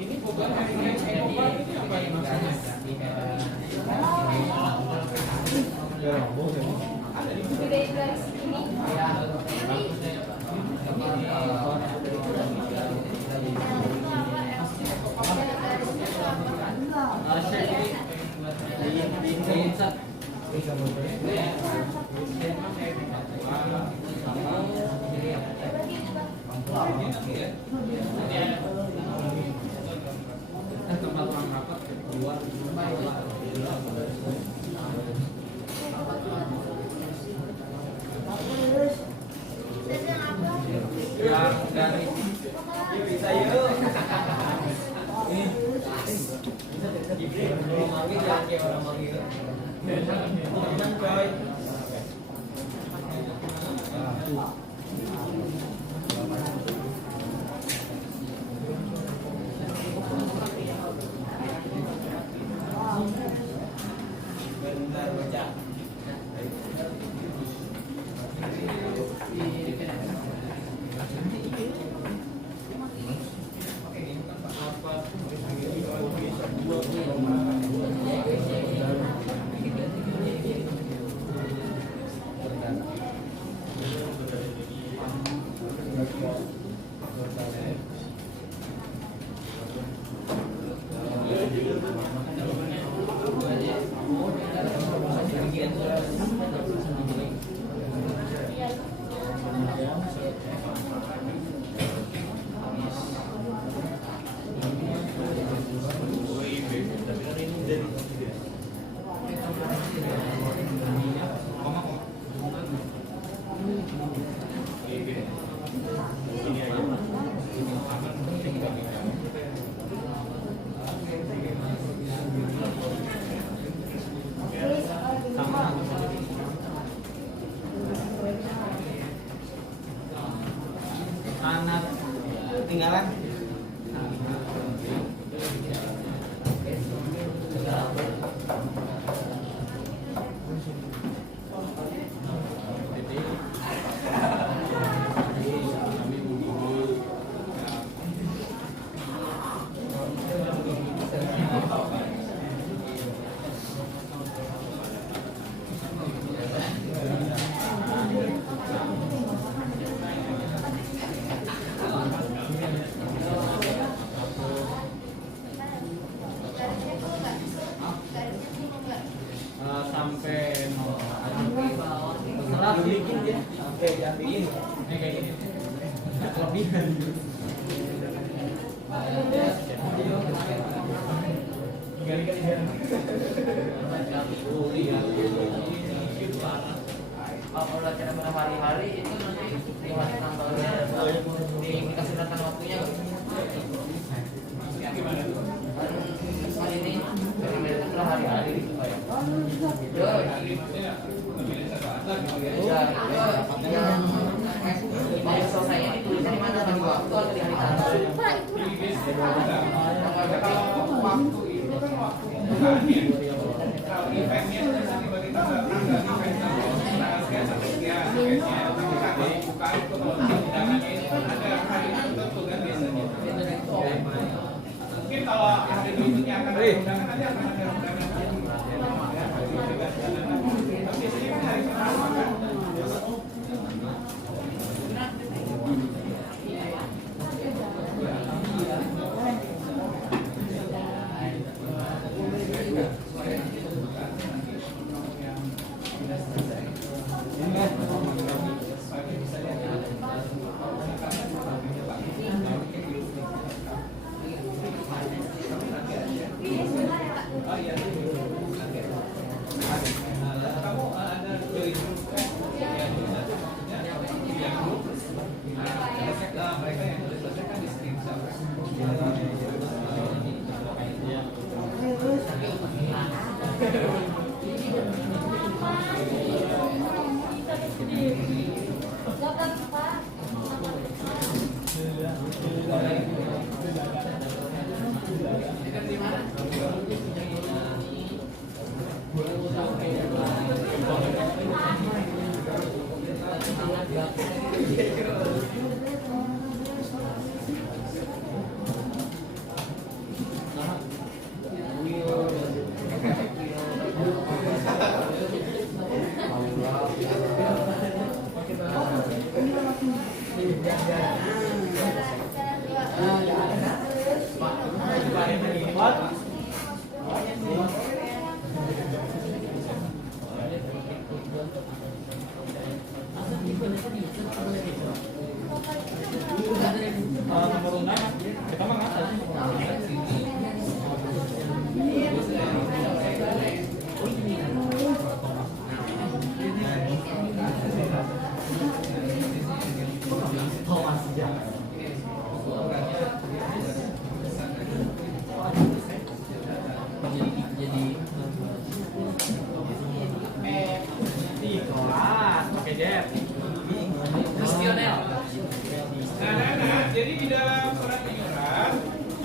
Ini bukan yang Eropa ini apa ini maksudnya? Ada di Gede garis ini. Tempat orang rapat keluar. Yang dari Bisa yuk. Bentar baca. anak Ketinggalan. sampai mau Belum bikin dia. Sampai dia bikin. kayak gini. Kelebihan. atau hari-hari itu nanti di hari tanggalnya dikasih rentang waktunya nggak? Ya gimana tuh? Kan misalnya ini dari mereka adalah hari-hari gitu kayak. Itu Hari maksudnya lebih dari 1 asal gitu ya. ya itu yang baru selesainya ditulisnya di mana tadi waktu atau di hari tanggal? Pak, itu Di basic enggak. Kalau waktu itu kan waktu pembukaannya. Kalau eventnya bisa dibagi tanggal event tanggal sekian sampai sekian eventnya. Tapi kalau pembukaan itu kalau undangannya itu kan ada hari tertentu kan biasanya. Mungkin kalau hari berikutnya akan ada undangan, nanti akan ada undangan. Tapi biasanya kan hari pertama kan. Kamu ada beli grup kan? Yang satu maksudnya yang grup. Nah, mereka yang udah selesai kan di screenshot. Nomor undangan kita mah nggak tahu. Oke, Jeff. Nah, jadi di dalam surat menyurat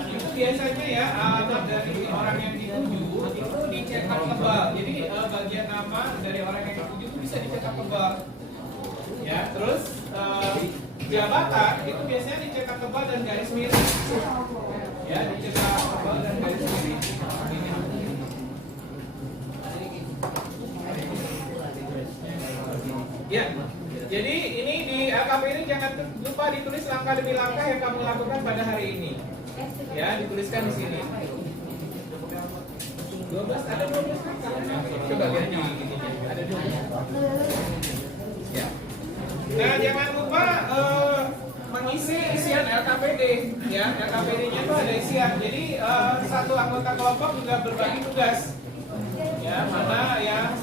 itu biasanya ya alamat dari orang yang dituju itu dicetak tebal. Jadi bagian nama dari orang yang dituju itu bisa dicetak tebal. Ya, terus jabatan itu biasanya dicetak tebal dan garis miring. Ya, dicetak tebal dan garis miring. Ya, jadi ini di LKP ini jangan lupa ditulis langkah demi langkah yang kamu lakukan pada hari ini. Ya, dituliskan di sini. 12 ada 12 langkah. Coba lihat di ini. Ada 12. Ya. Nah, jangan lupa mengisi isian LKPD. Ya, LKPD-nya itu ada isian. Jadi satu anggota kelompok juga berbagi tugas. Ya, mana yang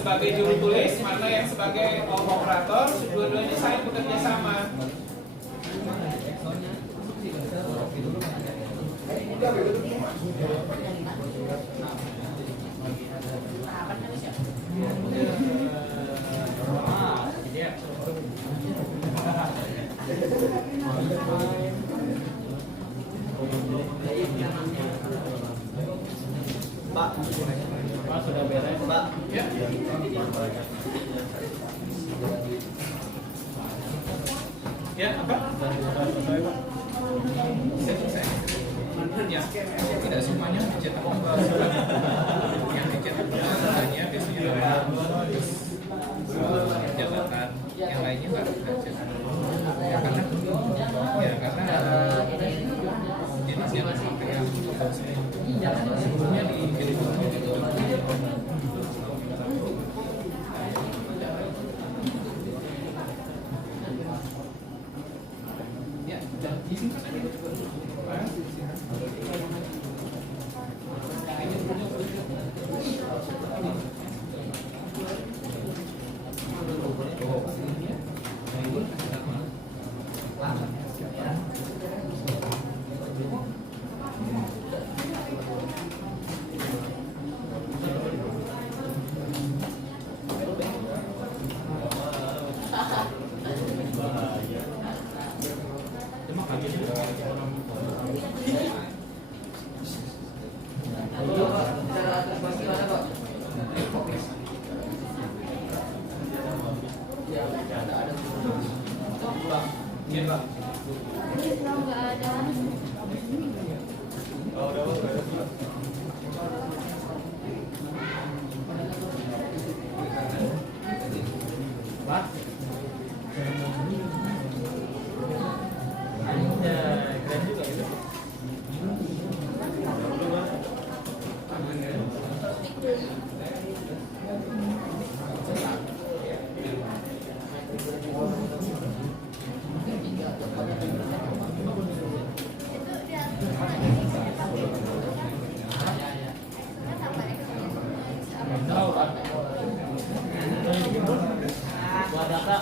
sebagai juru tulis, mana yang sebagai operator, dua-duanya saling bekerja sama. Pak sudah beres, Pak. Ya. Ya, apa? Selesai. Ya, tidak semuanya dicetak tebal. Yang dicetak tebal hanya biasanya jabatan, yang lainnya nggak dicetak. Ya, karena jadi jangan sampai yang sebelumnya di ya, dan disimpan aja. Iya, Pak. Kalau nggak ada. Pak. Anjay, keren juga itu. Tahu, Pak. Buat data,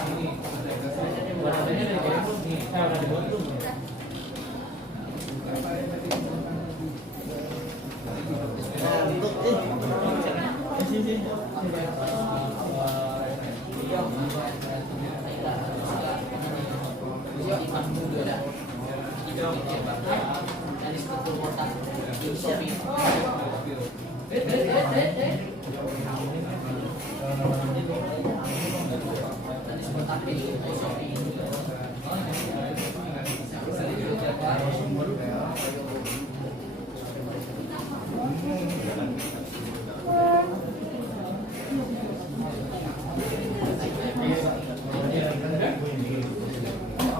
buat datanya dari Kemlu nih, saya udah dibuat belum?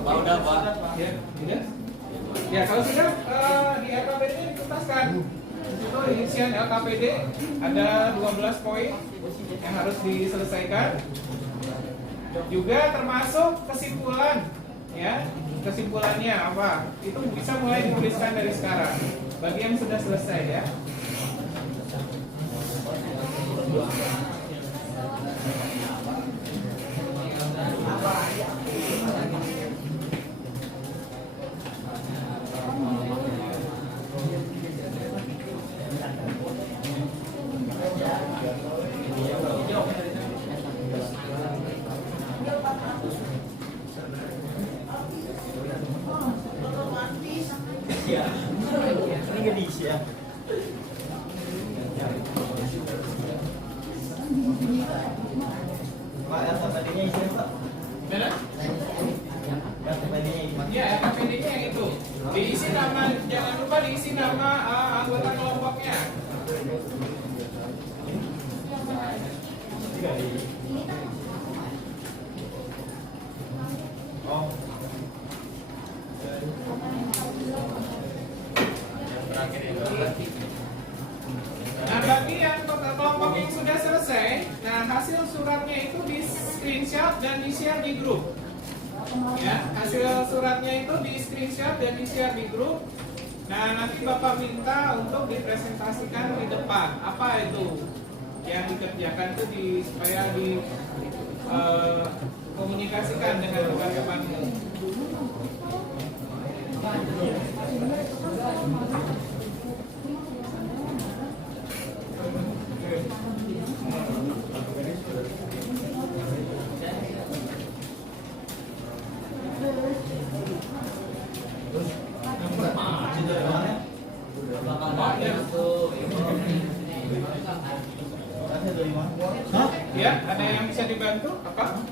Udah, Pak. Ya, sudah. Ya, kalau sudah di LKPD dituntaskan. Itu isian LKPD ada 12 poin yang harus diselesaikan. Juga termasuk kesimpulan, ya. Kesimpulannya apa? Itu bisa mulai dituliskan dari sekarang. Bagi yang sudah selesai ya. Iya. Ini gadis ya. Pak, LKPD-nya isinya Pak. Benar? LKPD-nya isinya. Ya, LKPD-nya yang itu. Diisi nama, jangan lupa diisi nama anggota kelompoknya. Oh. Nah, bagi yang kelompok yang sudah selesai, nah hasil suratnya itu di screenshot dan di share di grup. Ya, hasil suratnya itu di screenshot dan di share di grup. Nah, nanti Bapak minta untuk dipresentasikan di depan. Apa itu yang dikerjakan itu supaya di komunikasikan dengan teman-temanmu. Ya, ada yang bisa dibantu? Apa?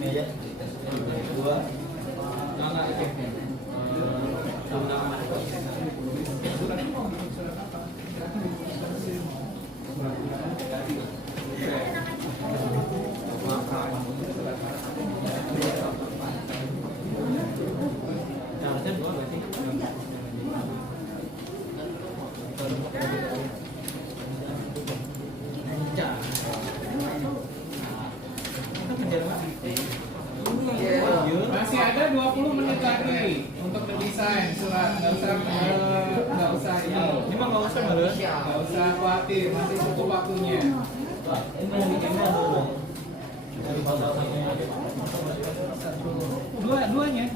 Ini aja. Dua. Enggak itu. Harusnya dua berarti. Masih ada 20 menit lagi untuk mendesain surat. Nggak usah ini. Ini mah nggak usah malah. Nggak usah khawatir, masih cukup waktunya. Ini yang bikinnya dulu. Dua-duanya.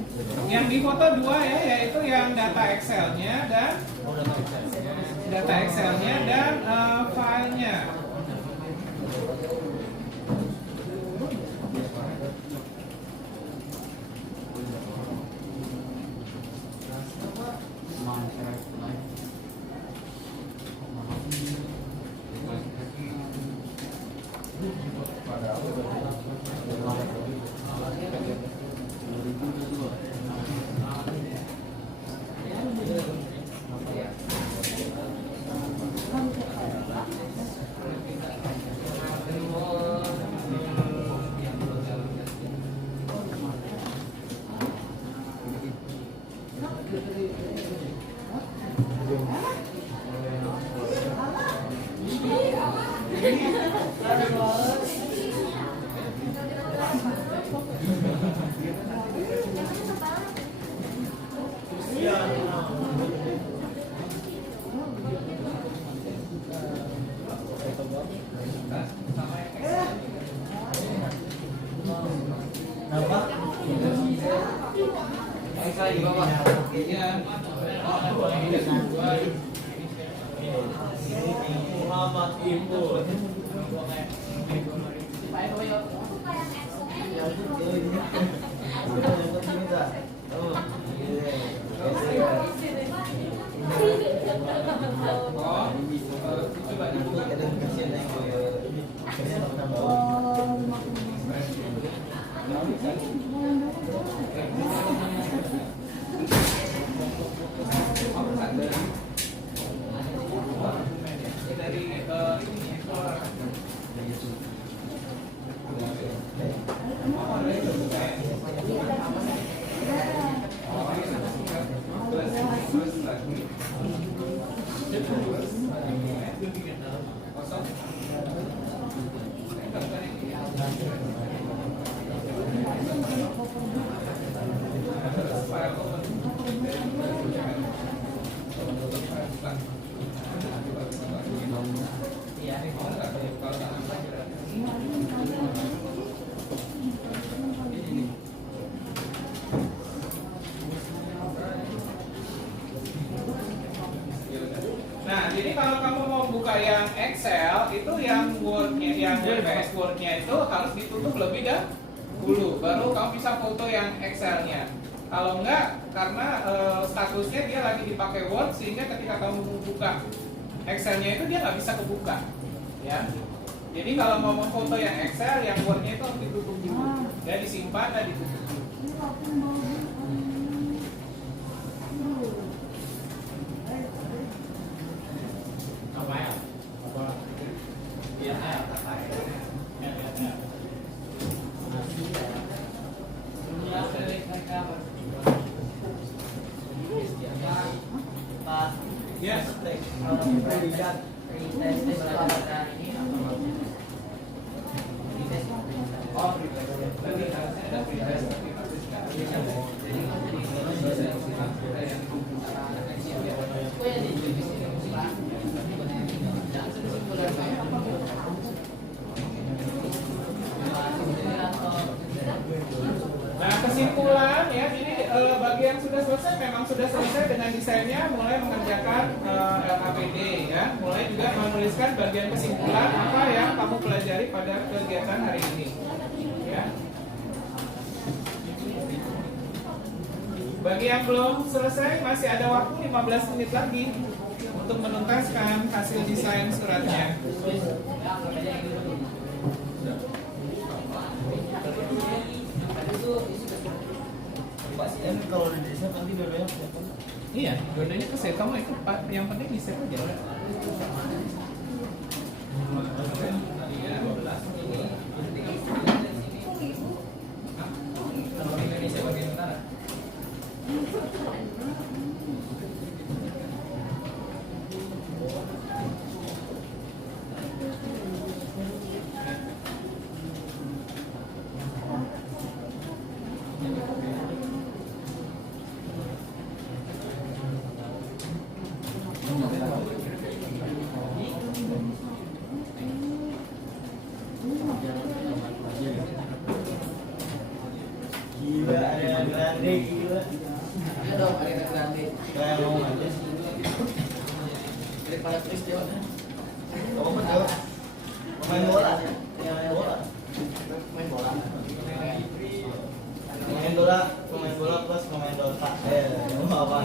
Yang difoto dua ya, yaitu yang data Excel-nya dan data Excel-nya dan filenya. Kenapa? Excel di bawah. Iya. Muhammad Ibu. Dari ini Explorer. Nah, jadi kalau kamu mau buka yang Excel, itu yang Word-nya, yang MS Word-nya itu harus ditutup lebih dahulu, baru kamu bisa foto yang Excel-nya. Kalau enggak, karena statusnya dia lagi dipakai Word, sehingga ketika kamu buka Excel-nya itu dia nggak bisa kebuka, ya. Jadi kalau mau memfoto yang Excel, yang Word-nya itu harus ditutup dulu, dan disimpan dan ditutup dulu. Yes. Nah, kesimpulan ya, jadi bagi yang sudah selesai memang sudah selesai dengan desainnya, mulai mengerjakan LKPD ya, mulai juga menuliskan bagian kesimpulan apa yang kamu pelajari pada kegiatan hari ini ya. Bagi yang belum selesai masih ada waktu 15 menit lagi untuk menuntaskan hasil desain suratnya. Kalau di desa nanti dua-duanya kelihatan. Iya, dua-duanya ke save. Kamu ikut Pak, yang penting di save aja. Indonesia bagian utara. Gila, ada grande gila. Iya dong, ada Grande. Kayak mau aja. Daripada Chris John. Oh betul. Main bola. Ya, Main bola. main bola. Pemain bola plus pemain Dota. Mau apa?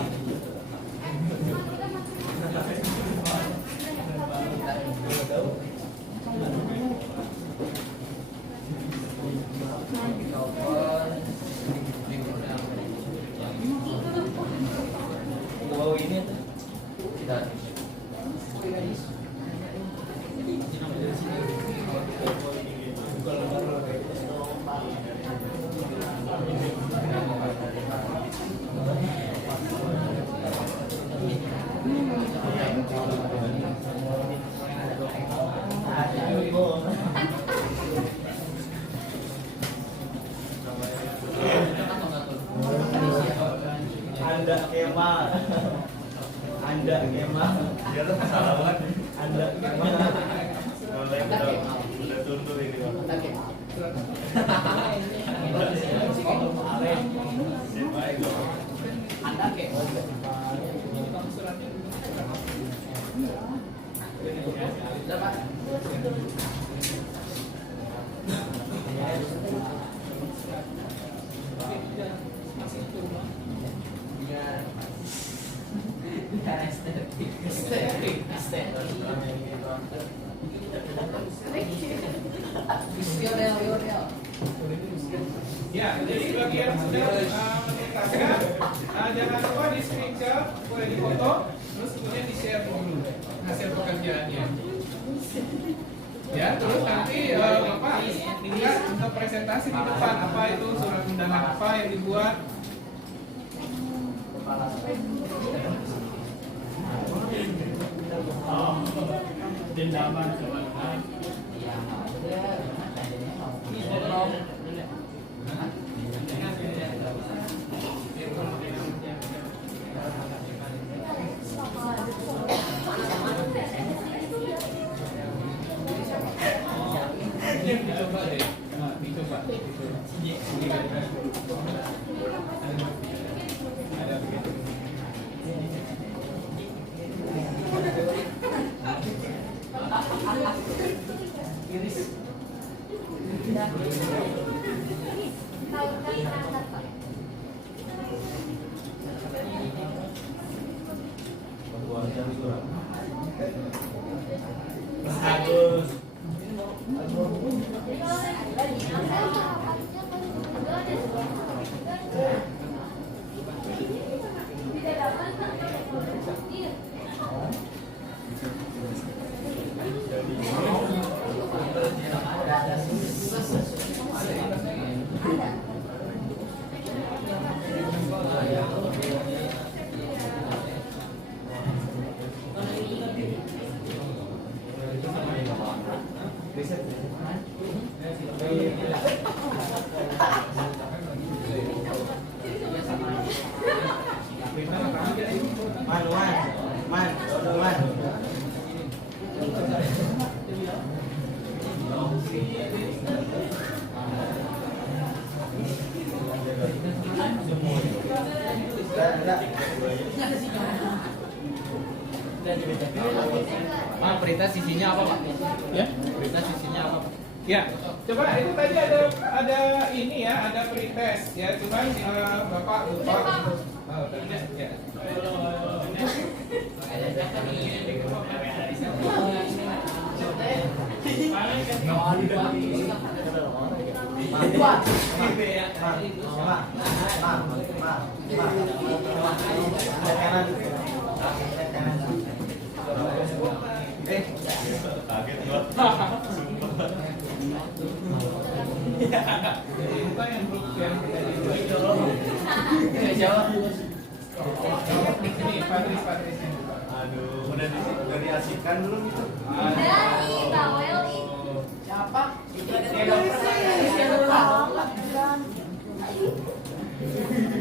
Anda kayak Dapat. Ya, jadi bagi yang sudah menuntaskan, jangan lupa di screenshot, boleh difoto, terus kemudian di share dulu hasil pekerjaannya. Ya, terus nanti Bapak tinggal untuk presentasi di depan apa itu surat undangan apa yang dibuat. Dendaman dicoba deh, dicoba. Ada begitu. Bagus. Berita sisinya apa Pak? Ya, Berita sisinya apa Pak? ya. Coba itu tadi ada ini ya, ada pretest ya. Cuman Bapak lupa. Oh, tidak ya. Bukan yang grup yang kita ini Patris. Aduh, udah diasihkan belum itu? Dari bawel ini. Siapa?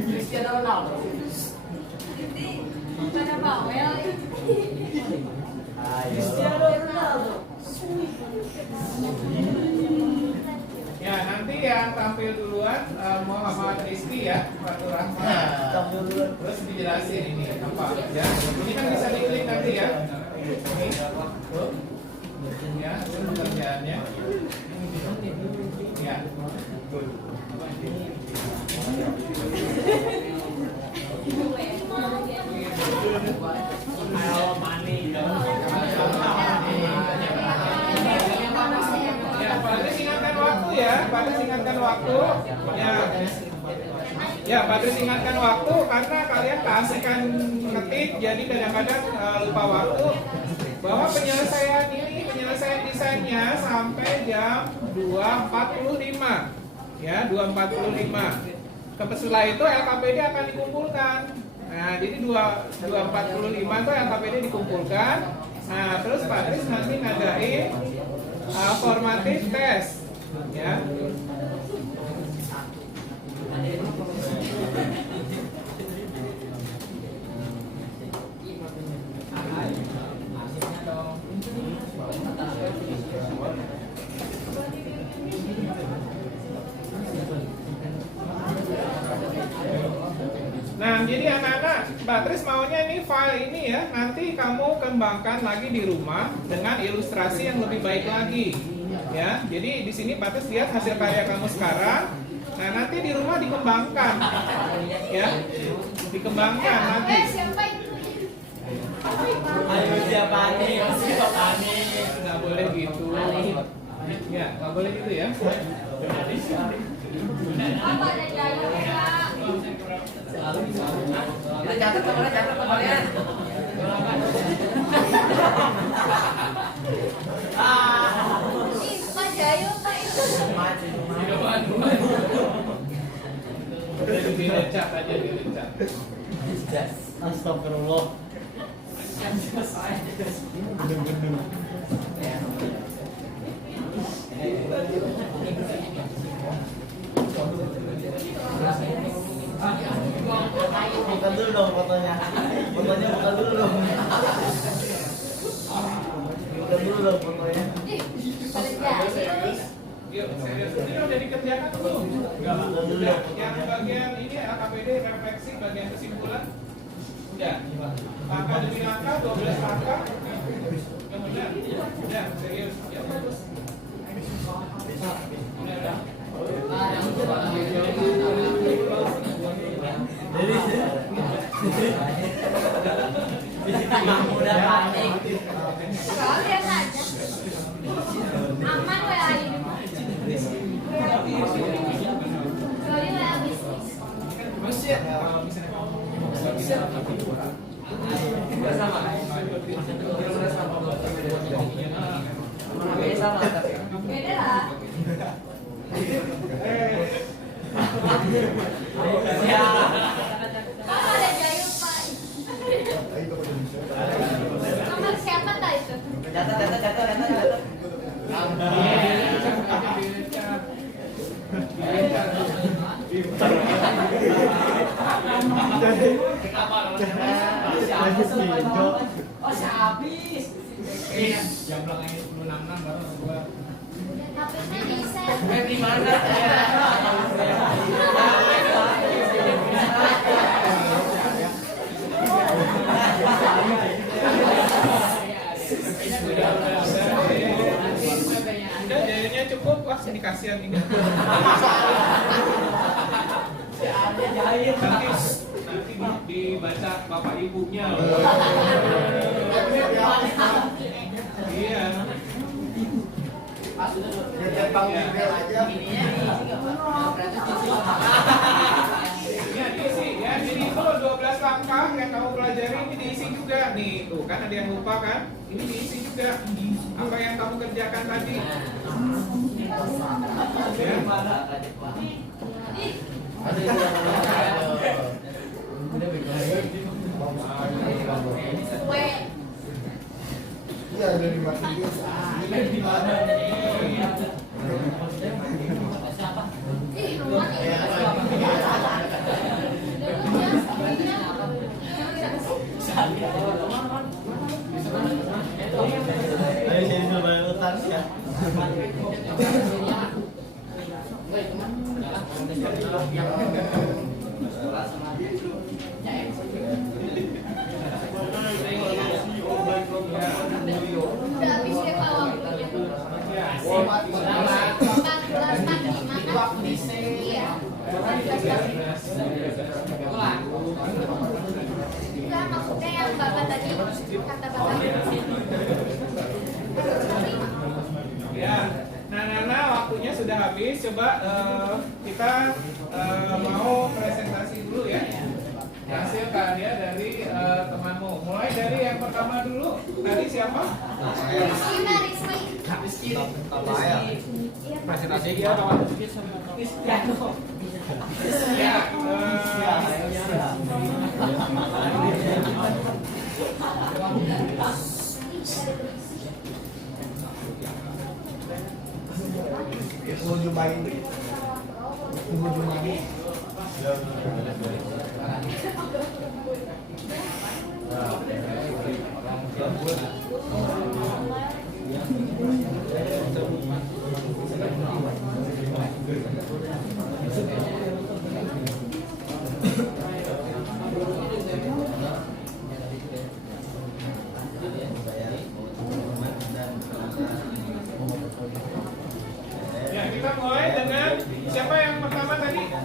Cristiano Ronaldo. Pada bawel ini. Cristiano Ronaldo. Ya, nanti yang tampil duluan Muhammad Rizky ya, Fatur Rahman. Terus dijelasin ini apa ya. Ini kan bisa diklik nanti ya. Ini tuh. Ya, itu pekerjaannya. Ya. Ya, Patris ingatkan waktu ya. Patris ingatkan waktu. Ya, Patris ingatkan waktu karena kalian keasikan ngetik, jadi kadang-kadang lupa waktu. Bahwa penyelesaian desainnya sampai jam 2.45. Ya, 2.45. Setelah itu LKPD akan dikumpulkan. Nah, jadi 2.45 itu LKPD dikumpulkan. Nah, terus Patris nanti ngadain formatif tes. Ya. Mbak Tris maunya ini file ini ya, nanti kamu kembangkan lagi di rumah dengan ilustrasi yang lebih baik lagi. Ya, jadi di sini Mbak Tris lihat hasil karya kamu sekarang. Nah, nanti di rumah dikembangkan. Ya. Dikembangkan nanti. Siapa itu? Ayo siapa nih? Siapa nih? Nggak boleh gitu. Ya, nggak boleh gitu ya. Apa ada jalan ya? Itu catat kemarin, catat kemarin. Ih, Pak Jayo, Pak itu. Udah dilecak aja, dilecak. Astagfirullah. Buka dulu dong fotonya. Fotonya buka dulu dong. Buka dulu dong fotonya. Ih, pada Jayo. Yuk, serius. Ini udah dikerjakan belum? Buka dulu Udah. dong Yang fotonya. bagian ini AKPD refleksi bagian kesimpulan. Udah. Angka demi angka 12 angka. Yang benar. Udah, serius. Ya bagus. Udah. Udah panik. Kalau dia aja. Aman WA ini. Kecuali WA bisnis. Sama tapi. Beda lah. Kalau ada Jayo, Pak. Nomor siapa tak itu? Catat. Oh, sehabis. Jam belakangnya 10.66 baru gua. HP-nya bisa. Di mana? Udah, jayanya cukup. Wah, sini kasihan ini. Nanti dibaca bapak ibunya. Iya. Ya diisi ya, jadi itu 12 langkah yang kamu pelajari ini diisi juga nih. Tuh kan ada yang lupa kan? Ini diisi juga. Apa yang kamu kerjakan tadi? Ya. Iya, dari Mas Ih, rumah nih. Ayo sini dulu bayar utang ya. Udah habis ya Pak waktunya. 14 pagi makan. Iya. 14 pagi. Enggak, maksudnya yang Bapak tadi kata Bapak. Ya, nah Nana waktunya sudah habis. Coba kita mau presentasi dulu ya. Hasil karya dari temanmu. Mulai dari yang pertama dulu. Tadi siapa? Rizky. Presentasi Iya, Pak. Ya, Mau jumain. Mau jumain.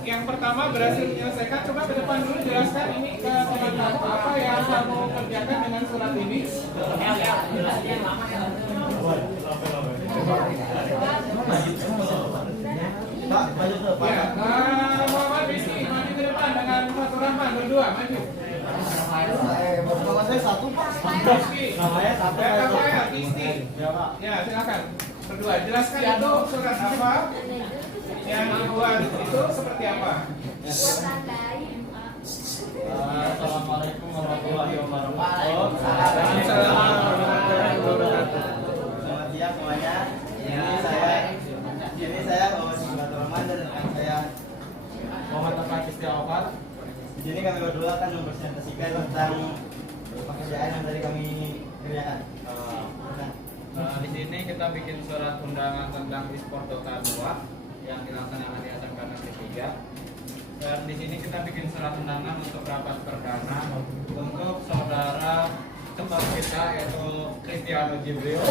yang pertama berhasil menyelesaikan. Coba ke depan dulu jelaskan ini ke teman kamu apa yang kamu kerjakan dengan surat ini. Pak, maju ke depan. Ya, Muhammad Rizky maju ke depan dengan Fatur Rahman berdua maju. Nama saya satu, Pak. Rizky, Namanya satu. Rafael, Rizky. Ya, Pak. Ya, silakan. Berdua, jelaskan itu surat apa yang dibuat itu seperti apa. Assalamualaikum warahmatullahi wabarakatuh. Waalaikumsalam warahmatullahi wabarakatuh. Selamat siang semuanya. Ini saya Muhammad Fatur Rahman dan rekan saya Muhammad Taufik Istighfar. di sini kami berdua akan mempresentasikan tentang pekerjaan yang tadi kami kerjakan. Di sini kita bikin surat undangan tentang e-sport Dota 2 yang dilaksanakan di SMK Negeri 3. Dan di sini kita bikin surat undangan untuk rapat perdana untuk saudara ketua kita yaitu Cristiano Jibril.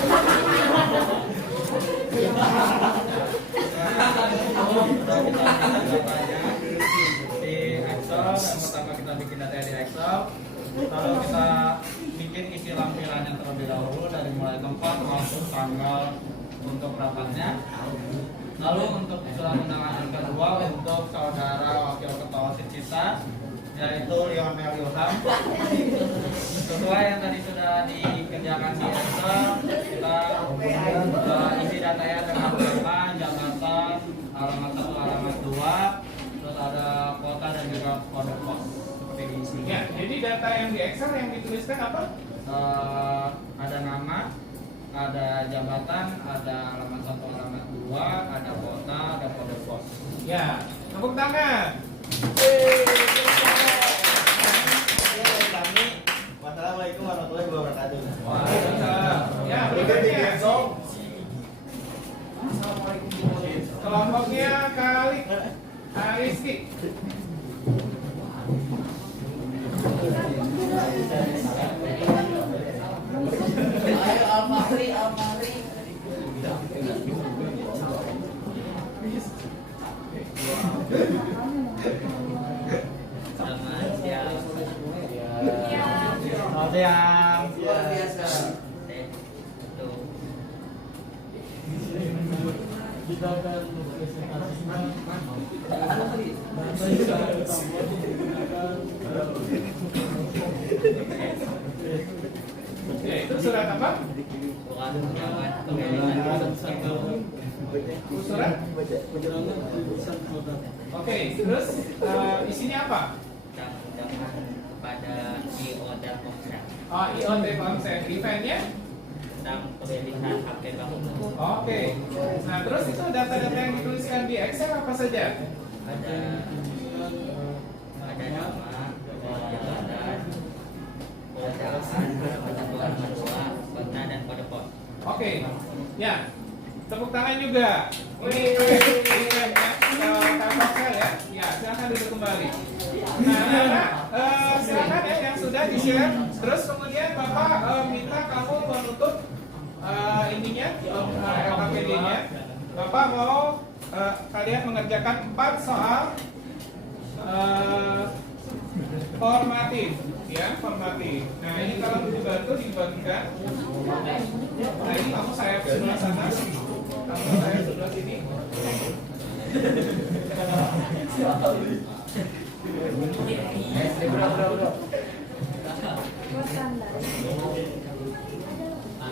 Di Excel, yang pertama kita bikin data di Excel, lalu kita bikin isi lampirannya terlebih dahulu dari mulai tempat, waktu, tanggal untuk rapatnya. Lalu untuk surat undangan yang kedua untuk saudara wakil ketua OSIS kita yaitu Lionel Ilham. Sesuai yang tadi sudah dikerjakan di Excel, kita isi datanya dengan nama, jabatan, alamat 1, alamat 2, terus ada kota dan juga kode pos seperti di sini. Ya, jadi data yang di Excel yang dituliskan apa? Ada nama, ada jabatan, ada alamat 1, alamat 2, ada kota, ada kode pos. Ya, tepuk tangan. Kami, wassalamualaikum warahmatullahi wabarakatuh. Waalaikumsalam. Ya, berikutnya. Kelompoknya kali Rizky. Ayo Alfahri, Alfahri. Selamat siang. Luar biasa. Kita akan presentasikan Ya, itu surat apa? Surat? Oke, terus isinya apa? Kepada IO dan Komsel Oh, IoT konsep. Eventnya? tentang pemilihan HP bank. Oke. Nah, terus itu data-data yang dituliskan di Excel apa saja? Ada nama, jabatan, alamat 1, alamat 2, kota dan kode pos. Oke. Ya. Tepuk tangan juga. Ini eventnya Telkomsel ya. Ya, silakan duduk kembali. Nah, silakan ya yang sudah di-share. Terus kemudian Bapak minta kamu menutup ininya, LKPD-nya. Bapak mau kalian mengerjakan 4 soal formatif, ya, formatif. Nah, ini kalau dibantu dibagikan. Nah, ini kamu saya sebelah sana, kamu saya sebelah sini.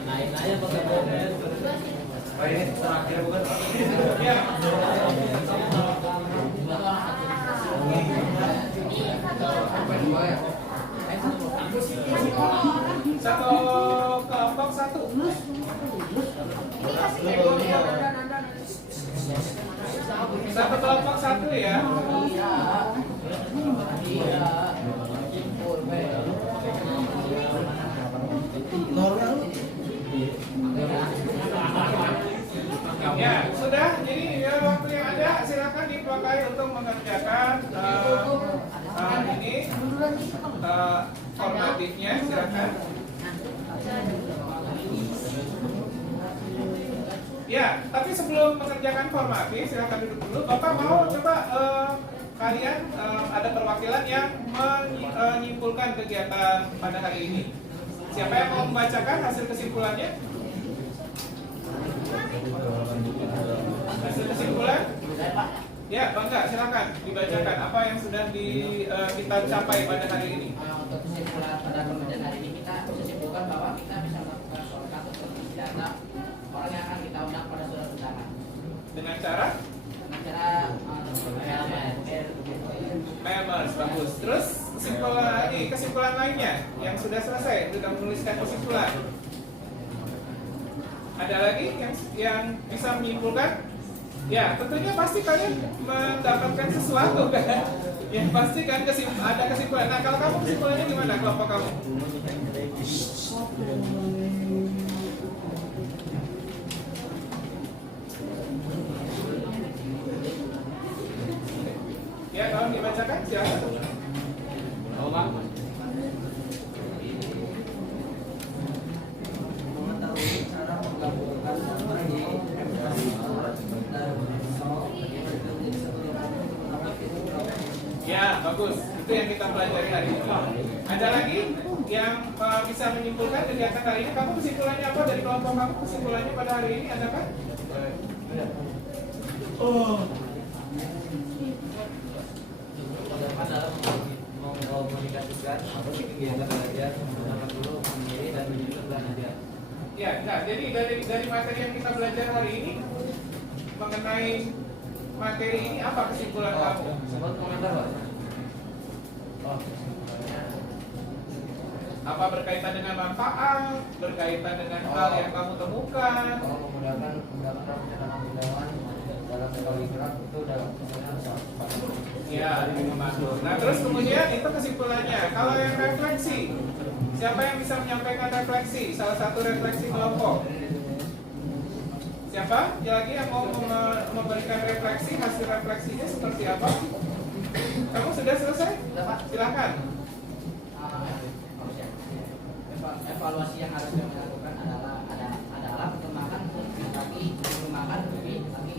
Naik-naik pakai bober. Ya. Satu kelompok satu. Satu kelompok satu ya. Ya, sudah. Jadi ya, waktu yang ada silakan dipakai untuk mengerjakan ini formatifnya, silakan. Ya, tapi sebelum mengerjakan formatif, silakan duduk dulu. Bapak mau coba kalian ada perwakilan yang menyimpulkan kegiatan pada hari ini. Siapa yang mau membacakan hasil kesimpulannya? Hasil kesimpulan? Ya, Bangga, silakan dibacakan apa yang sudah kita capai pada hari ini. Untuk kesimpulan pada pembelajaran hari ini kita bisa simpulkan bahwa kita bisa melakukan sholat atau data orang yang akan kita undang pada surat undangan Dengan cara members, bagus. Terus kesimpulan lainnya yang sudah selesai, sudah menuliskan kesimpulan. Ada lagi yang bisa menyimpulkan? Ya, tentunya pasti kalian mendapatkan sesuatu kan? Ya pasti kan ada kesimpulan. Nah, kalau kamu kesimpulannya gimana kelompok kamu? Ya, kalau dibacakan siapa? mengetahui cara menggabungkan sama Ya, bagus. Itu yang kita pelajari hari ini. Ada lagi yang bisa menyimpulkan kegiatan hari ini? Kamu kesimpulannya apa dari kelompok kamu? Kesimpulannya pada hari ini ada kan? dalam mengkomunikasikan kegiatan belajar menggunakan dulu sendiri dan menyusun belajar. Ya, nah, jadi dari materi yang kita belajar hari ini mengenai materi ini apa kesimpulan kamu? Sebut komentar, Pak. Apa berkaitan dengan manfaat, berkaitan dengan hal yang kamu temukan? Kalau menggunakan rencana undangan dalam sekali gerak itu dalam kemudian Ya, nah terus kemudian itu kesimpulannya. Kalau yang refleksi, siapa yang bisa menyampaikan refleksi? Salah satu refleksi kelompok. Siapa? Lagi yang mau memberikan refleksi, hasil refleksinya seperti apa? Kamu sudah selesai? Silakan. Evaluasi yang harus kami lakukan adalah perkembangan tapi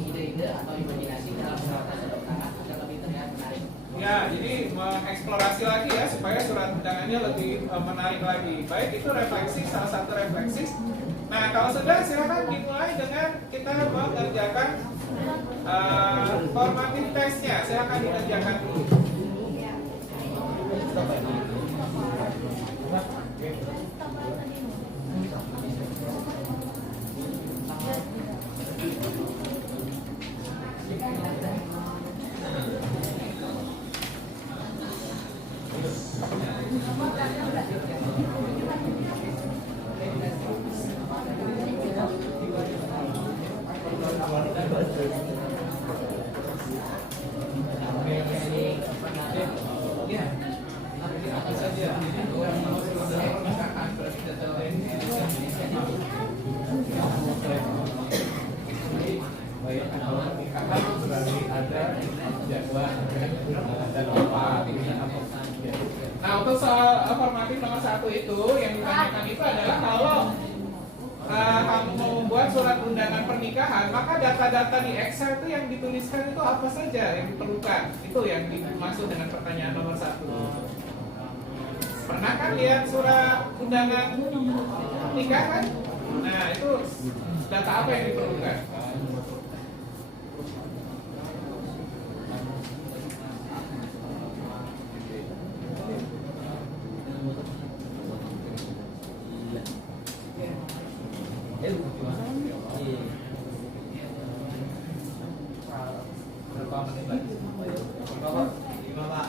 ide-ide atau imajinasi dalam surat undangan agar lebih terlihat menarik. Ya, jadi mengeksplorasi lagi ya supaya surat undangannya lebih menarik lagi. Baik, itu refleksi, salah satu refleksi. Nah, kalau sudah silakan dimulai dengan kita mengerjakan formative testnya. Silakan dikerjakan dulu. Nah, untuk soal formatif nomor 1 itu yang ditanyakan itu adalah kalau kamu mau membuat surat undangan pernikahan, maka data-data di Excel itu yang dituliskan itu apa saja yang diperlukan? Itu yang dimaksud dengan pertanyaan nomor 1. Pernah kan lihat surat undangan pernikahan? Nah, itu data apa yang diperlukan? Berapa menit lagi? Lima, Pak.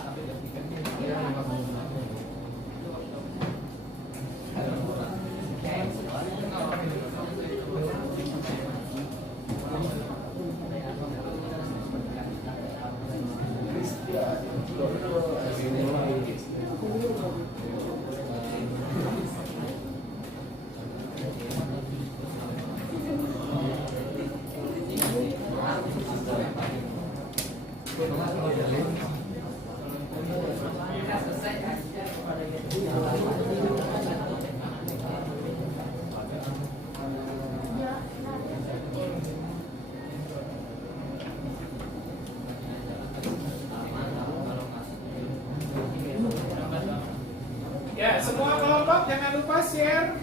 Ya, semua kelompok jangan lupa share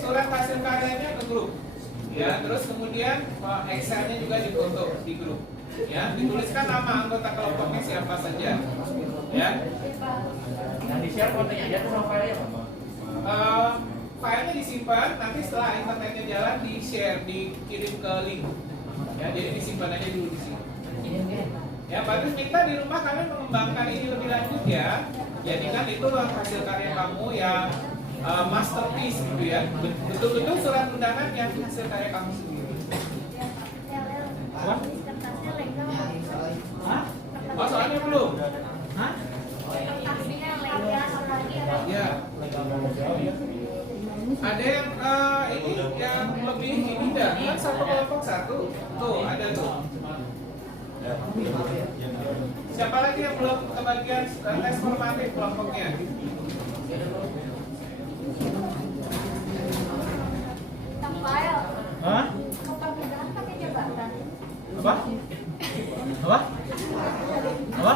surat hasil karyanya ke grup. Ya, terus kemudian Excel-nya juga difoto di grup. Ya, dituliskan nama anggota kelompoknya siapa saja. Ya. Nah, di share fotonya aja tuh sama filenya, Pak. Filenya disimpan, nanti setelah internetnya jalan di share, dikirim ke link. Ya, jadi disimpan aja dulu di sini. Ya, Pak minta di rumah kalian mengembangkan ini lebih lanjut ya. Jadikan itu hasil karya kamu yang masterpiece gitu ya. Betul-betul surat undangan yang hasil karya kamu sendiri. Kertasnya legal. Hah? Oh, soalnya belum? Hah? Kertasnya legal apalagi ada. Ya. Ada yang ini yang lebih ini dah, kan satu kelompok satu. Tuh, ada tuh. Siapa lagi yang belum kebagian tes formatif kelompoknya? File. Hah? Kepemudahan pakai jabatan. Apa? Apa? Apa?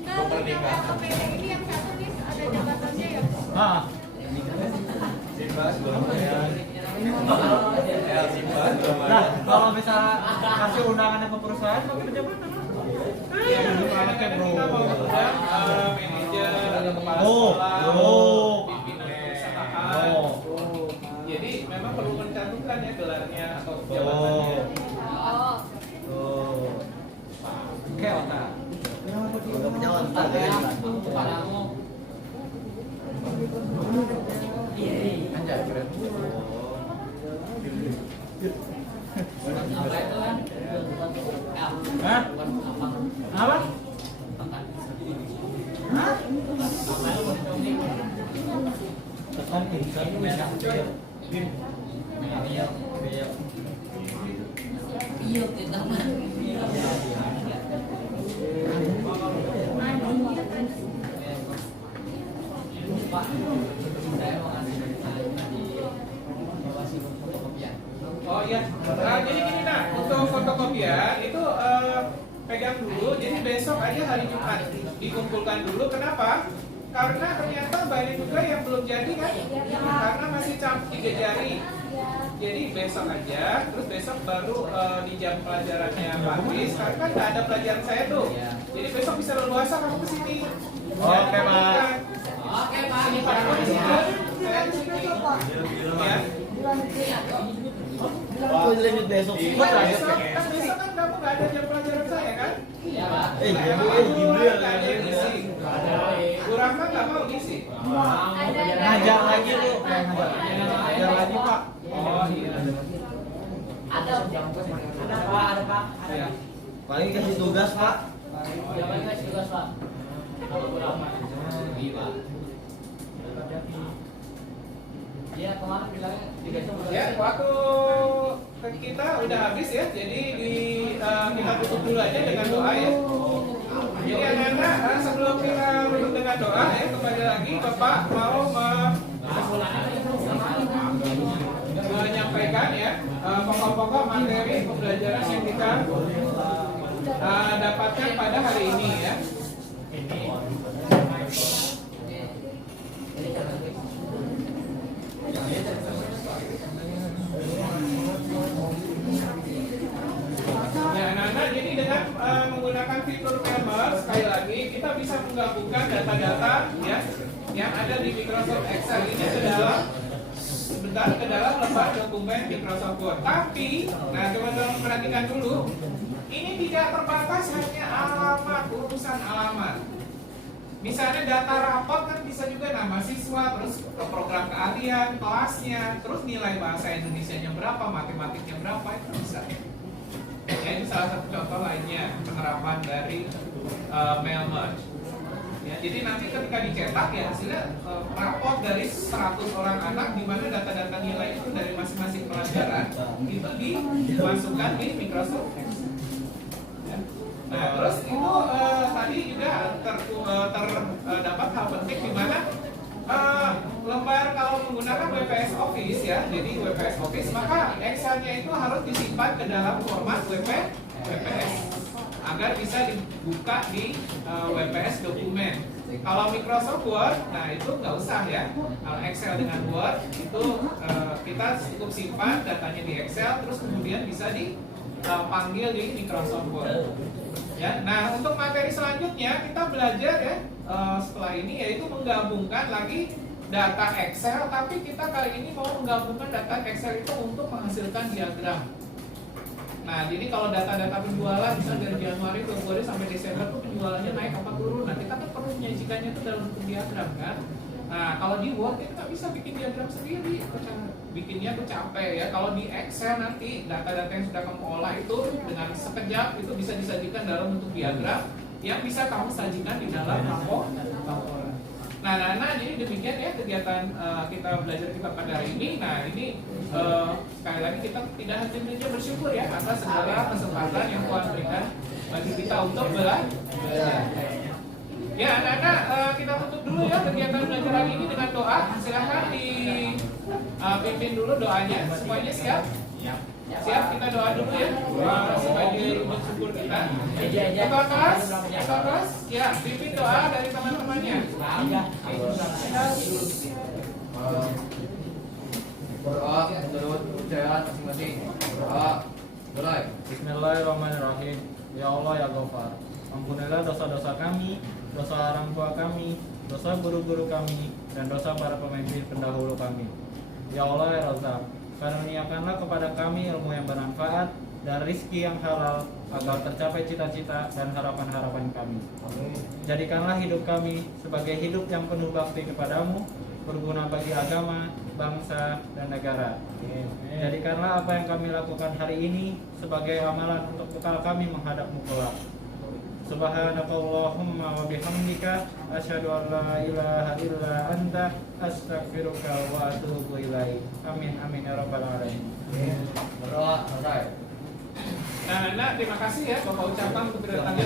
Enggak, yang LPD ini yang satu nih ada jabatannya ya. Ah. Nah, kalau misalnya kasih undangan ke perusahaan, mau kerja mana? Ya, kadang-kadang kita mau undang manajer atau kepala Oh, sekolah, oh. pimpinan perusahaan. Oh. Jadi memang perlu mencantumkan ya gelarnya atau jabatannya. Oh. Oh. Oke, oke. Kepalamu. Anjay, keren. Apa itu kan? Hah? Apa? Hah? Tekan insan merah. Iya, kita mah. Pak, saya mau ngasih tadi evaluasi fotokopian. Oh iya, jadi gini nah, untuk fotokopian itu pegang dulu, jadi besok aja hari Jumat dikumpulkan dulu. Kenapa? Karena ternyata banyak juga yang belum jadi kan, karena masih cap 3 jari. Jadi besok aja, terus besok baru di jam pelajarannya Pak Kris, karena kan nggak ada pelajaran saya tuh. Jadi besok bisa leluasa kamu kesini. Oke, Pak. Oke, Pak. Ini Pak Aku di sini, saya di sini. Ya. Aku lanjut besok. Besok kan kamu nggak ada jam pelajaran saya kan? Iya, Pak. Nggak ada yang ngisi. Bu Rahma nggak mau ngisi. Ngajar lagi lu, ngajar lagi Pak. Oh iya. Ada Pak, ada Pak. Ya. Paling kasih tugas, Pak. Siapa yang kasih tugas, Pak? Apa berapa? Iya. Iya, kemarin bilangnya 3 jam. Ya, waktu kita udah habis ya. Jadi kita tutup dulu aja dengan doa ya. Jadi anak-anak sebelum kita tutup dengan doa ya, kembali lagi Bapak mau menyampaikan ya pokok-pokok materi pembelajaran yang kita dapatkan pada hari ini ya. Ya anak-anak, jadi dengan menggunakan fitur Member sekali lagi kita bisa menggabungkan data-data ya yang ada di Microsoft Excel ini ke dalam lembar dokumen Microsoft Word. Tapi, nah teman-teman perhatikan dulu, ini tidak terbatas hanya alamat, urusan alamat. Misalnya data rapot kan bisa juga nama siswa, terus program keahlian, kelasnya, terus nilai bahasa Indonesianya berapa, matematiknya berapa, itu bisa. Ya, ini salah satu contoh lainnya penerapan dari mail merge. Ya, jadi nanti ketika dicetak ya hasilnya rapot dari 100 orang anak di mana data-data nilai itu dari masing-masing pelajaran itu dimasukkan di Microsoft Excel. Ya. Nah, terus itu tadi juga terdapat hal penting di mana lembar kalau menggunakan WPS Office ya, jadi WPS Office maka Excel-nya itu harus disimpan ke dalam format WPS agar bisa dibuka di WPS dokumen. Kalau Microsoft Word, nah itu nggak usah ya. Kalau Excel dengan Word itu kita cukup simpan datanya di Excel, terus kemudian bisa dipanggil di Microsoft Word. Ya, nah untuk materi selanjutnya kita belajar ya setelah ini yaitu menggabungkan lagi data Excel, tapi kita kali ini mau menggabungkan data Excel itu untuk menghasilkan diagram. Nah, jadi kalau data-data penjualan misalnya dari Januari, Februari sampai Desember tuh penjualannya naik apa turun. Nah, kita kan perlu menyajikannya itu dalam bentuk diagram kan. Nah, kalau di Word kita nggak bisa bikin diagram sendiri, bikinnya tuh capek ya. Kalau di Excel nanti data-data yang sudah kamu olah itu dengan sekejap itu bisa disajikan dalam bentuk diagram yang bisa kamu sajikan di dalam laporan. Nah, jadi demikian ya kegiatan kita belajar kita pada hari ini. Nah, ini sekali lagi kita tidak hanya bersyukur ya atas segala kesempatan yang Tuhan berikan bagi kita untuk belajar. Ya, anak-anak kita tutup dulu ya kegiatan belajar hari ini dengan doa. Silahkan dipimpin dulu doanya. Semuanya siap? Siap, kita doa dulu ya sebagai wujud syukur kita. Ketua kelas, ya pimpin doa dari teman-temannya. Berdoa menurut kepercayaan masing-masing. Berdoa mulai. Bismillahirrahmanirrahim. Ya Allah ya Ghafar, ampunilah dosa-dosa kami, dosa orang tua kami, dosa guru-guru kami, dan dosa para pemimpin pendahulu kami. Ya Allah ya Razak, karuniakanlah kepada kami ilmu yang bermanfaat dan rizki yang halal agar tercapai cita-cita dan harapan-harapan kami. Jadikanlah hidup kami sebagai hidup yang penuh bakti kepadamu, berguna bagi agama, bangsa, dan negara. Jadikanlah apa yang kami lakukan hari ini sebagai amalan untuk bekal kami menghadapmu kelak. Subhanakallahumma wa bihamdika asyhadu an la ilaha illa anta astaghfiruka wa atubu ilaik. Amin amin ya rabbal alamin. Berdoa selesai. Nah, terima kasih ya Bapak ucapkan untuk kedatangan